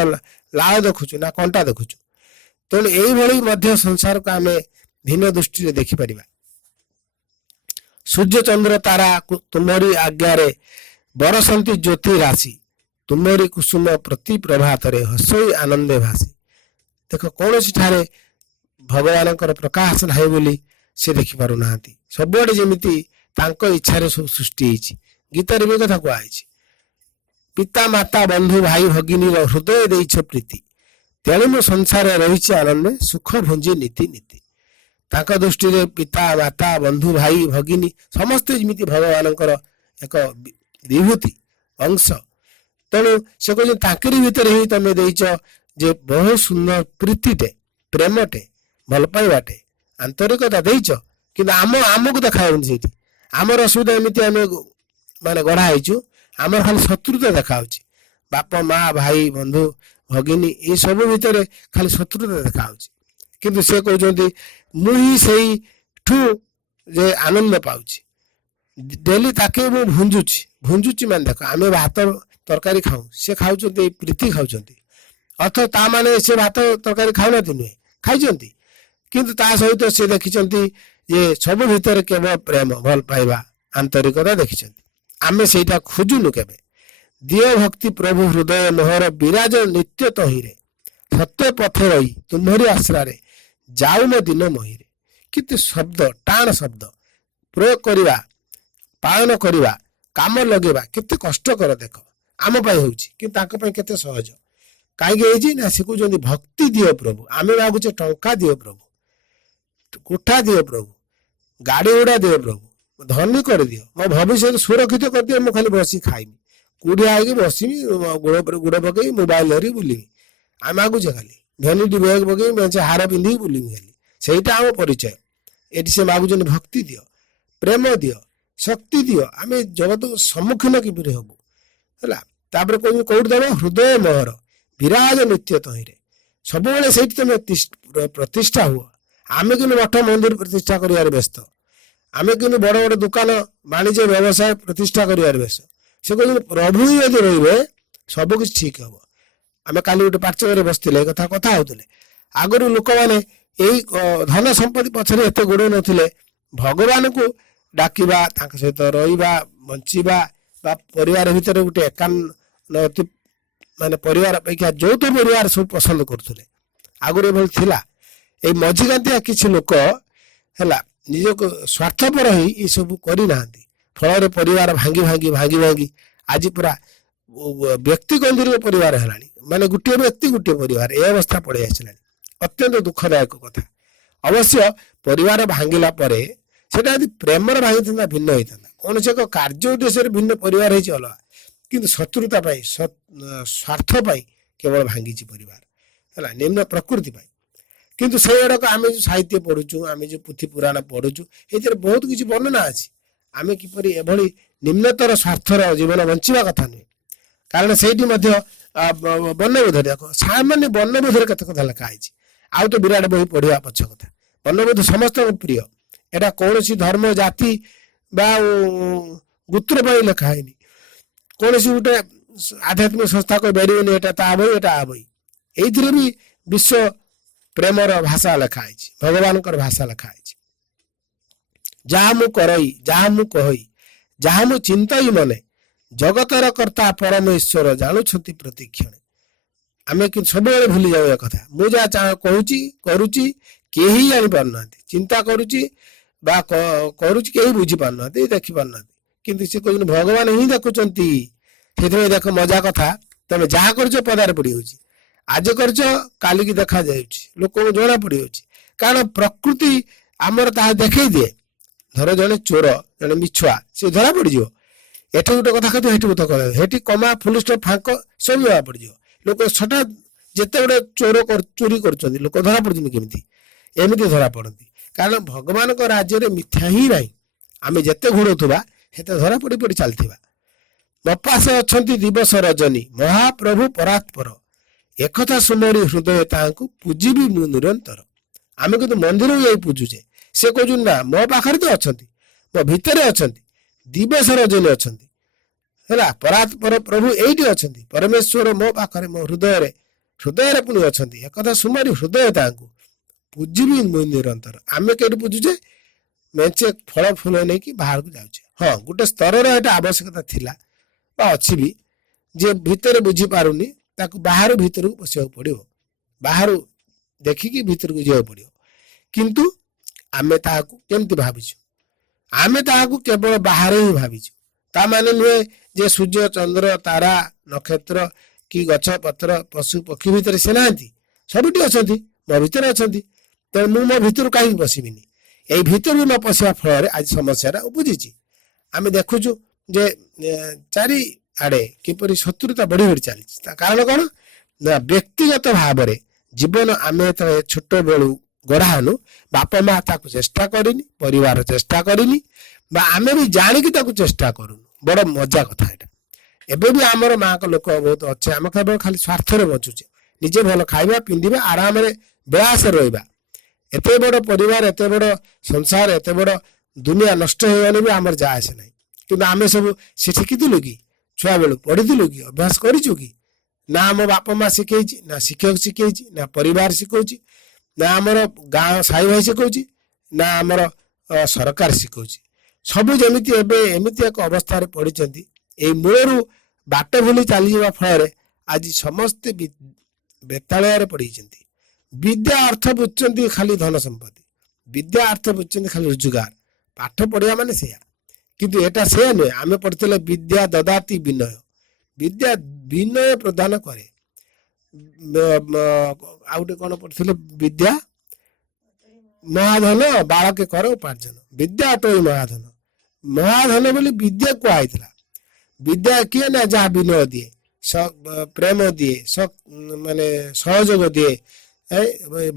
ଲାଳ ଦେଖୁଛୁ, ନା କଣ୍ଟା ଦେଖୁଛୁ। ତେଣୁ ଏଇଭଳି ମଧ୍ୟ ସଂସାରକୁ ଆମେ ଭିନ୍ନ ଦୃଷ୍ଟିରେ ଦେଖିପାରିବା। ସୂର୍ଯ୍ୟ ଚନ୍ଦ୍ର ତାରା ତୁମରି ଆଜ୍ଞାରେ ବରସନ୍ତି ଜ୍ୟୋତି ରାଶି, ତୁମରି କୁସୁମ ପ୍ରତି ପ୍ରଭାତରେ ହସଇ ଆନନ୍ଦେ ଭାସି। ଦେଖ କୌଣସି ଠାରେ ଭଗବାନଙ୍କର ପ୍ରକାଶ ନାହିଁ ବୋଲି ସେ ଦେଖିପାରୁନାହାନ୍ତି। ସବୁଆଡେ ଯେମିତି ତାଙ୍କ ଇଚ୍ଛାରେ ସବୁ ସୃଷ୍ଟି ହେଇଛି। ଗୀତାରେ ବି କଥା କୁହାଯାଇଛି, ପିତା ମାତା ବନ୍ଧୁ ଭାଇ ଭଗିନୀର ହୃଦୟ ଦେଇଛ ପ୍ରୀତି, ତେଣୁ ମୁଁ ସଂସାରରେ ରହିଛି ଆନନ୍ଦେ ସୁଖ ଭୁଞ୍ଜି ନୀତି ନୀତି। ତାଙ୍କ ଦୃଷ୍ଟିରେ ପିତା ମାତା ବନ୍ଧୁ ଭାଇ ଭଗିନୀ ସମସ୍ତେ ଯେମିତି ଭଗବାନଙ୍କର ଏକ ବିଭୂତି ଅଂଶ। ତେଣୁ ସେ କହୁଛନ୍ତି ତାଙ୍କରି ଭିତରେ ହିଁ ତମେ ଦେଇଛ ଯେ ବହୁ ସୁନ୍ଦର ପ୍ରୀତିଟେ, ପ୍ରେମଟେ, ଭଲ ପାଇବାଟେ, ଆନ୍ତରିକତା ଦେଇଛ। କିନ୍ତୁ ଆମକୁ ଦେଖାଯାଉନି ସେଇଠି। ଆମର ଅସୁବିଧା ଏମିତି ଆମେ ମାନେ ଗଢା ହେଇଛୁ, ଆମର ଖାଲି ଶତ୍ରୁତା ଦେଖାଯାଉଛି। ବାପ ମା ଭାଇ ବନ୍ଧୁ ଭଗିନୀ ଏଇ ସବୁ ଭିତରେ ଖାଲି ଶତ୍ରୁତା ଦେଖାଯାଉଛି। କିନ୍ତୁ ସେ କହୁଛନ୍ତି ମୁଁ ହିଁ ସେଇଠୁ ଯେ ଆନନ୍ଦ ପାଉଛି। ଡେଲି ତାକେ ମୁଁ ଭୁଞ୍ଜୁଛି ମାନେ ଦେଖ ଆମେ ଭାତ ତରକାରୀ ଖାଉ, ସେ ଖାଉଛନ୍ତି ଏଇ ପ୍ରୀତି ଖାଉଛନ୍ତି। ଅର୍ଥ ତା ମାନେ ସେ ଭାତ ତରକାରୀ ଖାଉନାହାନ୍ତି ନୁହେଁ, ଖାଇଛନ୍ତି। କିନ୍ତୁ ତା ସହିତ ସେ ଦେଖିଛନ୍ତି ଯେ ସବୁ ଭିତରେ କେବଳ ପ୍ରେମ ଭଲ ପାଇବା ଆନ୍ତରିକତା ଦେଖିଛନ୍ତି। ଆମେ ସେଇଟା ଖୋଜୁନୁ କେବେ। ଦିଅ ଭକ୍ତି ପ୍ରଭୁ ହୃଦୟ ମୋହର ବିରାଜ ନିତ୍ୟ ତହିଁରେ, ସତ୍ୟ ପଥେ ରହି ତୁମରି ଆଶ୍ରାରେ ଯାଉ ମୋ ଦିନ ମହିରେ। କିନ୍ତୁ ଶବ୍ଦ ଟାଣ ଶବ୍ଦ ପ୍ରୟୋଗ କରିବା, ପାଳନ କରିବା, କାମ ଲଗେଇବା କେତେ କଷ୍ଟକର ଦେଖ। ଆମ ପାଇଁ ହଉଛି କିନ୍ତୁ ତାଙ୍କ ପାଇଁ କେତେ ସହଜ। କାହିଁକି ହେଇଛି ନା ସେ କହୁଛନ୍ତି ଭକ୍ତି ଦିଅ ପ୍ରଭୁ। ଆମେ ମାଗୁଛେ ଟଙ୍କା ଦିଅ ପ୍ରଭୁ, କୋଠା ଦିଅ ପ୍ରଭୁ, ଗାଡି ଗୁଡା ଦିଅ ପ୍ରଭୁ, ଧନୀ କରିଦିଅ, ମୋ ଭବିଷ୍ୟତ ସୁରକ୍ଷିତ କରିଦିଅ, ମୁଁ ଖାଲି ବସି ଖାଇବି, କୁଡିଆ ହେଇକି ବସିବି, ଗୋଡ ଉପରେ ଗୋଡ ପକେଇବି, ମୋବାଇଲ ଧରିକି ବୁଲିବି। ଆମେ ମାଗୁଛେ ଖାଲି ଭ୍ୟାନିଟି ବ୍ୟାଗ ପକେଇବି, ମେଞ୍ଚେ ହାର ପିନ୍ଧିକି ବୁଲିବି ଖାଲି, ସେଇଟା ଆମ ପରିଚୟ। ଏଠି ସେ ମାଗୁଛନ୍ତି ଭକ୍ତି ଦିଅ, ପ୍ରେମ ଦିଅ, ଶକ୍ତି ଦିଅ। ଆମେ ଜଗତକୁ ସମ୍ମୁଖୀନ କିପରି ହବୁ ହେଲା। ତାପରେ କହୁଛନ୍ତି କୋଉଠି ଦେବ, ହୃଦୟ ମୋହର ବିରାଜ ନିତ୍ୟ ତହିଁରେ, ସବୁବେଳେ ସେଇଠି ତମେ ପ୍ରତିଷ୍ଠା ହୁଅ। ଆମେ କିନ୍ତୁ ମଠ ମନ୍ଦିର ପ୍ରତିଷ୍ଠା କରିବାରେ ବ୍ୟସ୍ତ, ଆମେ କିନ୍ତୁ ବଡ ବଡ ଦୋକାନ ବାଣିଜ୍ୟ ବ୍ୟବସାୟ ପ୍ରତିଷ୍ଠା କରିବାରେ ବ୍ୟସ୍ତ। ସେ କହୁଛନ୍ତି ପ୍ରଭୁ ଯଦି ରହିବେ ସବୁ କିଛି ଠିକ ହବ। ଆମେ କାଲି ଗୋଟେ ପାର୍ଚକରେ ବସିଥିଲେ କଥା ହଉଥିଲେ। ଆଗରୁ ଲୋକମାନେ ଏଇ ଧନ ସମ୍ପତ୍ତି ପଛରେ ଏତେ ଗୋଡଉ ନଥିଲେ, ଭଗବାନଙ୍କୁ ଡାକିବା, ତାଙ୍କ ସହିତ ରହିବା, ବଞ୍ଚିବା ବା ପରିବାର ଭିତରେ ଗୋଟେ ଏକାନ୍ତି ମାନେ ପରିବାର ଅପେକ୍ଷା ଯୌଥ ପରିବାର ସବୁ ପସନ୍ଦ କରୁଥିଲେ। ଆଗରୁ ଏଭଳି ଥିଲା। ଏଇ ମଝିକାନ୍ତିଆ କିଛି ଲୋକ ହେଲା ନିଜକୁ ସ୍ୱାର୍ଥପର ହେଇ ଏସବୁ କରିନାହାନ୍ତି। ଫଳରେ ପରିବାର ଭାଙ୍ଗି ଭାଙ୍ଗି ଭାଙ୍ଗି ଭାଙ୍ଗି ଆଜି ପୁରା ବ୍ୟକ୍ତି କେନ୍ଦ୍ରିକ ପରିବାର ହେଲାଣି। ମାନେ ଗୋଟିଏ ବ୍ୟକ୍ତି ଗୋଟିଏ ପରିବାର ଏ ଅବସ୍ଥା ପଳେଇ ଆସିଲାଣି। ଅତ୍ୟନ୍ତ ଦୁଃଖଦାୟକ କଥା। ଅବଶ୍ୟ ପରିବାର ଭାଙ୍ଗିଲା ପରେ ସେଟା ଯଦି ପ୍ରେମରେ ଭାଙ୍ଗିଥାନ୍ତା ଭିନ୍ନ ହେଇଥାନ୍ତା। କୌଣସି ଏକ କାର୍ଯ୍ୟ ଉଦ୍ଦେଶ୍ୟରେ ଭିନ୍ନ ପରିବାର ହେଇଛି ଅଲଗା, କିନ୍ତୁ ଶତ୍ରୁତା ପାଇଁ ସ୍ୱାର୍ଥ ପାଇଁ କେବଳ ଭାଙ୍ଗିଛି ପରିବାର ହେଲା, ନିମ୍ନ ପ୍ରକୃତି ପାଇଁ। କିନ୍ତୁ ସେଇଗୁଡାକ ଆମେ ଯୋଉ ସାହିତ୍ୟ ପଢୁଛୁ, ଆମେ ଯୋଉ ପୁଥି ପୁରାଣ ପଢୁଛୁ, ଏଥିରେ ବହୁତ କିଛି ବର୍ଣ୍ଣନା ଅଛି। ଆମେ କିପରି ଏଭଳି ନିମ୍ନତର ସ୍ୱାର୍ଥର ଜୀବନ ବଞ୍ଚିବା କଥା ନୁହେଁ। କାରଣ ସେଇଠି ମଧ୍ୟ ବର୍ଣ୍ଣବୋଧ ଦେଖ ସାମାନ୍ୟ ବର୍ଣ୍ଣବୋଧରେ କେତେ କଥା ଲେଖା ହେଇଛି। ଆଉ ତ ବିରାଟ ବହି ପଢିବା ପଛ କଥା। ବର୍ଣ୍ଣବୋଧ ସମସ୍ତଙ୍କ ପ୍ରିୟ। ଏଟା କୌଣସି ଧର୍ମ ଜାତି ବା ଗୋତ୍ର ପାଇଁ ଲେଖା ହେଇନି। କୌଣସି ଗୋଟେ ଆଧ୍ୟାତ୍ମିକ ସଂସ୍ଥା କହିପାରିବେନି ଏଟା ତା ବହି ଏଟା ଆ ବହି। ଏଇଥିରେ ବି ବିଶ୍ୱ ପ୍ରେମର ଭାଷା ଲେଖା ହେଇଛି, ଭଗବାନଙ୍କର ଭାଷା ଲେଖା ହେଇଛି। ଯାହା ମୁଁ କରଇ ଯାହା ମୁଁ କହଇ ଯାହା ମୁଁ ଚିନ୍ତଇ ମନେ ଜଗତର କର୍ତ୍ତା ପରମେଶ୍ୱର ଜାଣୁଛନ୍ତି ପ୍ରତିକ୍ଷଣେ। ଆମେ ସବୁବେଳେ ଭୁଲି ଯାଉ ଏ କଥା। ମୁଁ ଯାହା କହୁଛି କରୁଛି କେହି ଜାଣିପାରୁନାହାନ୍ତି, ଚିନ୍ତା କରୁଛି ବା କରୁଛି କେହି ବୁଝିପାରୁନାହାନ୍ତି, ଦେଖିପାରୁନାହାନ୍ତି। କିନ୍ତୁ ସେ କହୁଛନ୍ତି ଭଗବାନ ହିଁ ଦେଖୁଛନ୍ତି। ସେଥିପାଇଁ ଦେଖ ମଜା କଥା, ତମେ ଯାହା କରୁଛ ପଦାରେ ପଡିଯାଉଛି। ଆଜି କରୁଛ କାଲିକି ଦେଖାଯାଉଛି, ଲୋକଙ୍କୁ ଜଣା ପଡିଯାଉଛି। କାରଣ ପ୍ରକୃତି ଆମର ତାହା ଦେଖେଇ ଦିଏ। ଧର ଜଣେ ଚୋର ଜଣେ ମିଛୁଆ ସେ ଧରା ପଡିଯିବ। ଏଠି ଗୋଟେ କଥା କହିଥିବ ସେଠି ଗୋଟେ କଥା, ସେଠି କମା ଫୁଲ ଷ୍ଟପ୍ ଫାଙ୍କ ସବୁ ଜଣା ପଡିଯିବ। ଲୋକ ହଠାତ୍ ଯେତେ ଗୁଡେ ଚୋରି କରୁଛନ୍ତି ଲୋକ ଧରା ପଡୁଛନ୍ତି କେମିତି? ଏମିତି ଧରା ପଡନ୍ତି। କାରଣ ଭଗବାନଙ୍କ ରାଜ୍ୟରେ ମିଥ୍ୟା ହିଁ ନାହିଁ। ଆମେ ଯେତେ ଘୋଡଉଥିବା ସେତେ ଧରା ପଡି ପଡି ଚାଲିଥିବା। ନପାସେ ଅଛନ୍ତି ଦିବସ ରଜନୀ ମହାପ୍ରଭୁ ପରାତ୍ପର ଏକଥା ସୁମରି ହୃଦୟ ତାହାଙ୍କୁ ପୂଜିବି ମୁଁ ନିରନ୍ତର। ଆମେ କିନ୍ତୁ ମନ୍ଦିରକୁ ଯାଇ ପୂଜୁଛେ, ସେ କହୁଛନ୍ତି ନା ମୋ ପାଖରେ ତ ଅଛନ୍ତି, ମୋ ଭିତରେ ଅଛନ୍ତି, ଦିବସ ରଜନୀ ଅଛନ୍ତି ହେଲା। ପରାତ୍ପର ପ୍ରଭୁ ଏଇଠି ଅଛନ୍ତି, ପରମେଶ୍ୱର ମୋ ପାଖରେ ମୋ ହୃଦୟରେ ପୁଣି ଅଛନ୍ତି। ଏକଥା ସୁମରି ହୃଦୟ ତାହାଙ୍କୁ ପୂଜିବି ମୁଁ ନିରନ୍ତର। ଆମେ କେଉଁଠି ପୂଜୁଛେ? ମେଞ୍ଚେ ଫଳ ଫୁଲ ନେଇକି ବାହାରକୁ ଯାଉଛେ। ହଁ, ଗୋଟେ ସ୍ତରର ଏଟା ଆବଶ୍ୟକତା ଥିଲା ବା ଅଛି ବି, ଯେ ଭିତରେ ବୁଝିପାରୁନି ତାକୁ ବାହାରୁ ଭିତରକୁ ପଶିବାକୁ ପଡିବ, ବାହାରୁ ଦେଖିକି ଭିତରକୁ ଯିବାକୁ ପଡିବ। କିନ୍ତୁ ଆମେ ତାହାକୁ କେମିତି ଭାବିଛୁ? ଆମେ ତାହାକୁ କେବଳ ବାହାରେ ହିଁ ଭାବିଛୁ। ତା ମାନେ ନୁହେଁ ଯେ ସୂର୍ଯ୍ୟ ଚନ୍ଦ୍ର ତାରା ନକ୍ଷତ୍ର କି ଗଛ ପତ୍ର ପଶୁ ପକ୍ଷୀ ଭିତରେ ସେ ନାହାନ୍ତି, ସବୁଠି ଅଛନ୍ତି, ମୋ ଭିତରେ ଅଛନ୍ତି। ତେଣୁ ମୁଁ ମୋ ଭିତରୁ କାହିଁକି ପଶିବିନି? ଏଇ ଭିତରକୁ ନ ପଶିବା ଫଳରେ ଆଜି ସମସ୍ୟାଟା ଉପୁଜିଛି। ଆମେ ଦେଖୁଛୁ ଯେ ଚାରିଆଡେ କିପରି ଶତ୍ରୁତା ବଢି ବଢି ଚାଲିଛି। ତା କାରଣ କଣ? ନା ବ୍ୟକ୍ତିଗତ ଭାବରେ ଜୀବନ ଆମେ ଯେତେବେଳେ ଛୋଟ ବେଳୁ ଗଢା ହେଲୁ, ବାପା ମା ତାକୁ ଚେଷ୍ଟା କରିନି, ପରିବାର ଚେଷ୍ଟା କରିନି, ବା ଆମେ ବି ଜାଣିକି ତାକୁ ଚେଷ୍ଟା କରୁନୁ। ବଡ ମଜା କଥା ଏଇଟା। ଏବେ ବି ଆମର ମାଙ୍କ ଲୋକ ବହୁତ ଅଛି, ଆମେ କେବଳ ଖାଲି ସ୍ୱାର୍ଥରେ ବଞ୍ଚୁଛେ। ନିଜେ ଭଲ ଖାଇବା ପିନ୍ଧିବା, ଆରାମରେ ବେଆସରେ ରହିବା। ଏତେ ବଡ ପରିବାର, ଏତେ ବଡ ସଂସାର, ଏତେ ବଡ ଦୁନିଆ ନଷ୍ଟ ହେଇଗଲେ ବି ଆମର ଯା ଆସେ ନାହିଁ। କିନ୍ତୁ ଆମେ ସବୁ ସେ ଶିଖିଥିଲୁ କି? ଛୁଆ ବେଳୁ ପଢିଥିଲୁ କି? ଅଭ୍ୟାସ କରିଛୁ କି? ନା ଆମ ବାପା ମା ଶିଖେଇଛି, ନା ଶିକ୍ଷକ ଶିଖେଇଛି, ନା ପରିବାର ଶିଖଉଛି, ନା ଆମର ଗାଁ ସାହି ଭାଇ ଶିଖଉଛି, ନା ଆମର ସରକାର ଶିଖଉଛି। ସବୁ ଯେମିତି ଏବେ ଏମିତି ଏକ ଅବସ୍ଥାରେ ପଡିଛନ୍ତି, ଏଇ ମୂଳରୁ ବାଟ ଭୁଲି ଚାଲିଯିବା ଫଳରେ ଆଜି ସମସ୍ତେ ବେତାଳୟରେ ପଡିଛନ୍ତି। ବିଦ୍ୟା ଅର୍ଥ ବୁଝୁଛନ୍ତି ଖାଲି ଧନ ସମ୍ପତ୍ତି, ବିଦ୍ୟା ଅର୍ଥ ବୁଝୁଛନ୍ତି ଖାଲି ରୋଜଗାର, ପାଠ ପଢିବା ମାନେ ସେଇଆ। କିନ୍ତୁ ଏଟା ସେଇଆ ନୁହେଁ। ଆମେ ପଢିଥିଲେ ବିଦ୍ୟା ଦଦାତି ବିନୟ, ବିଦ୍ୟା ବିନୟ ପ୍ରଦାନ କରେ। ଆଉ ଗୋଟେ କଣ ପଢିଥିଲେ? ବିଦ୍ୟା ମହାଧନ ବାଳକେ କର ଉପାର୍ଜନ, ବିଦ୍ୟା ଅଟୋଇ ମହାଧନ। ମହାଧନ ବୋଲି ବିଦ୍ୟା କୁହାଯାଇଥିଲା। ବିଦ୍ୟା କିଏ? ନା ଯାହା ବିନୟ ଦିଏ, ପ୍ରେମ ଦିଏ, ମାନେ ସହଯୋଗ ଦିଏ,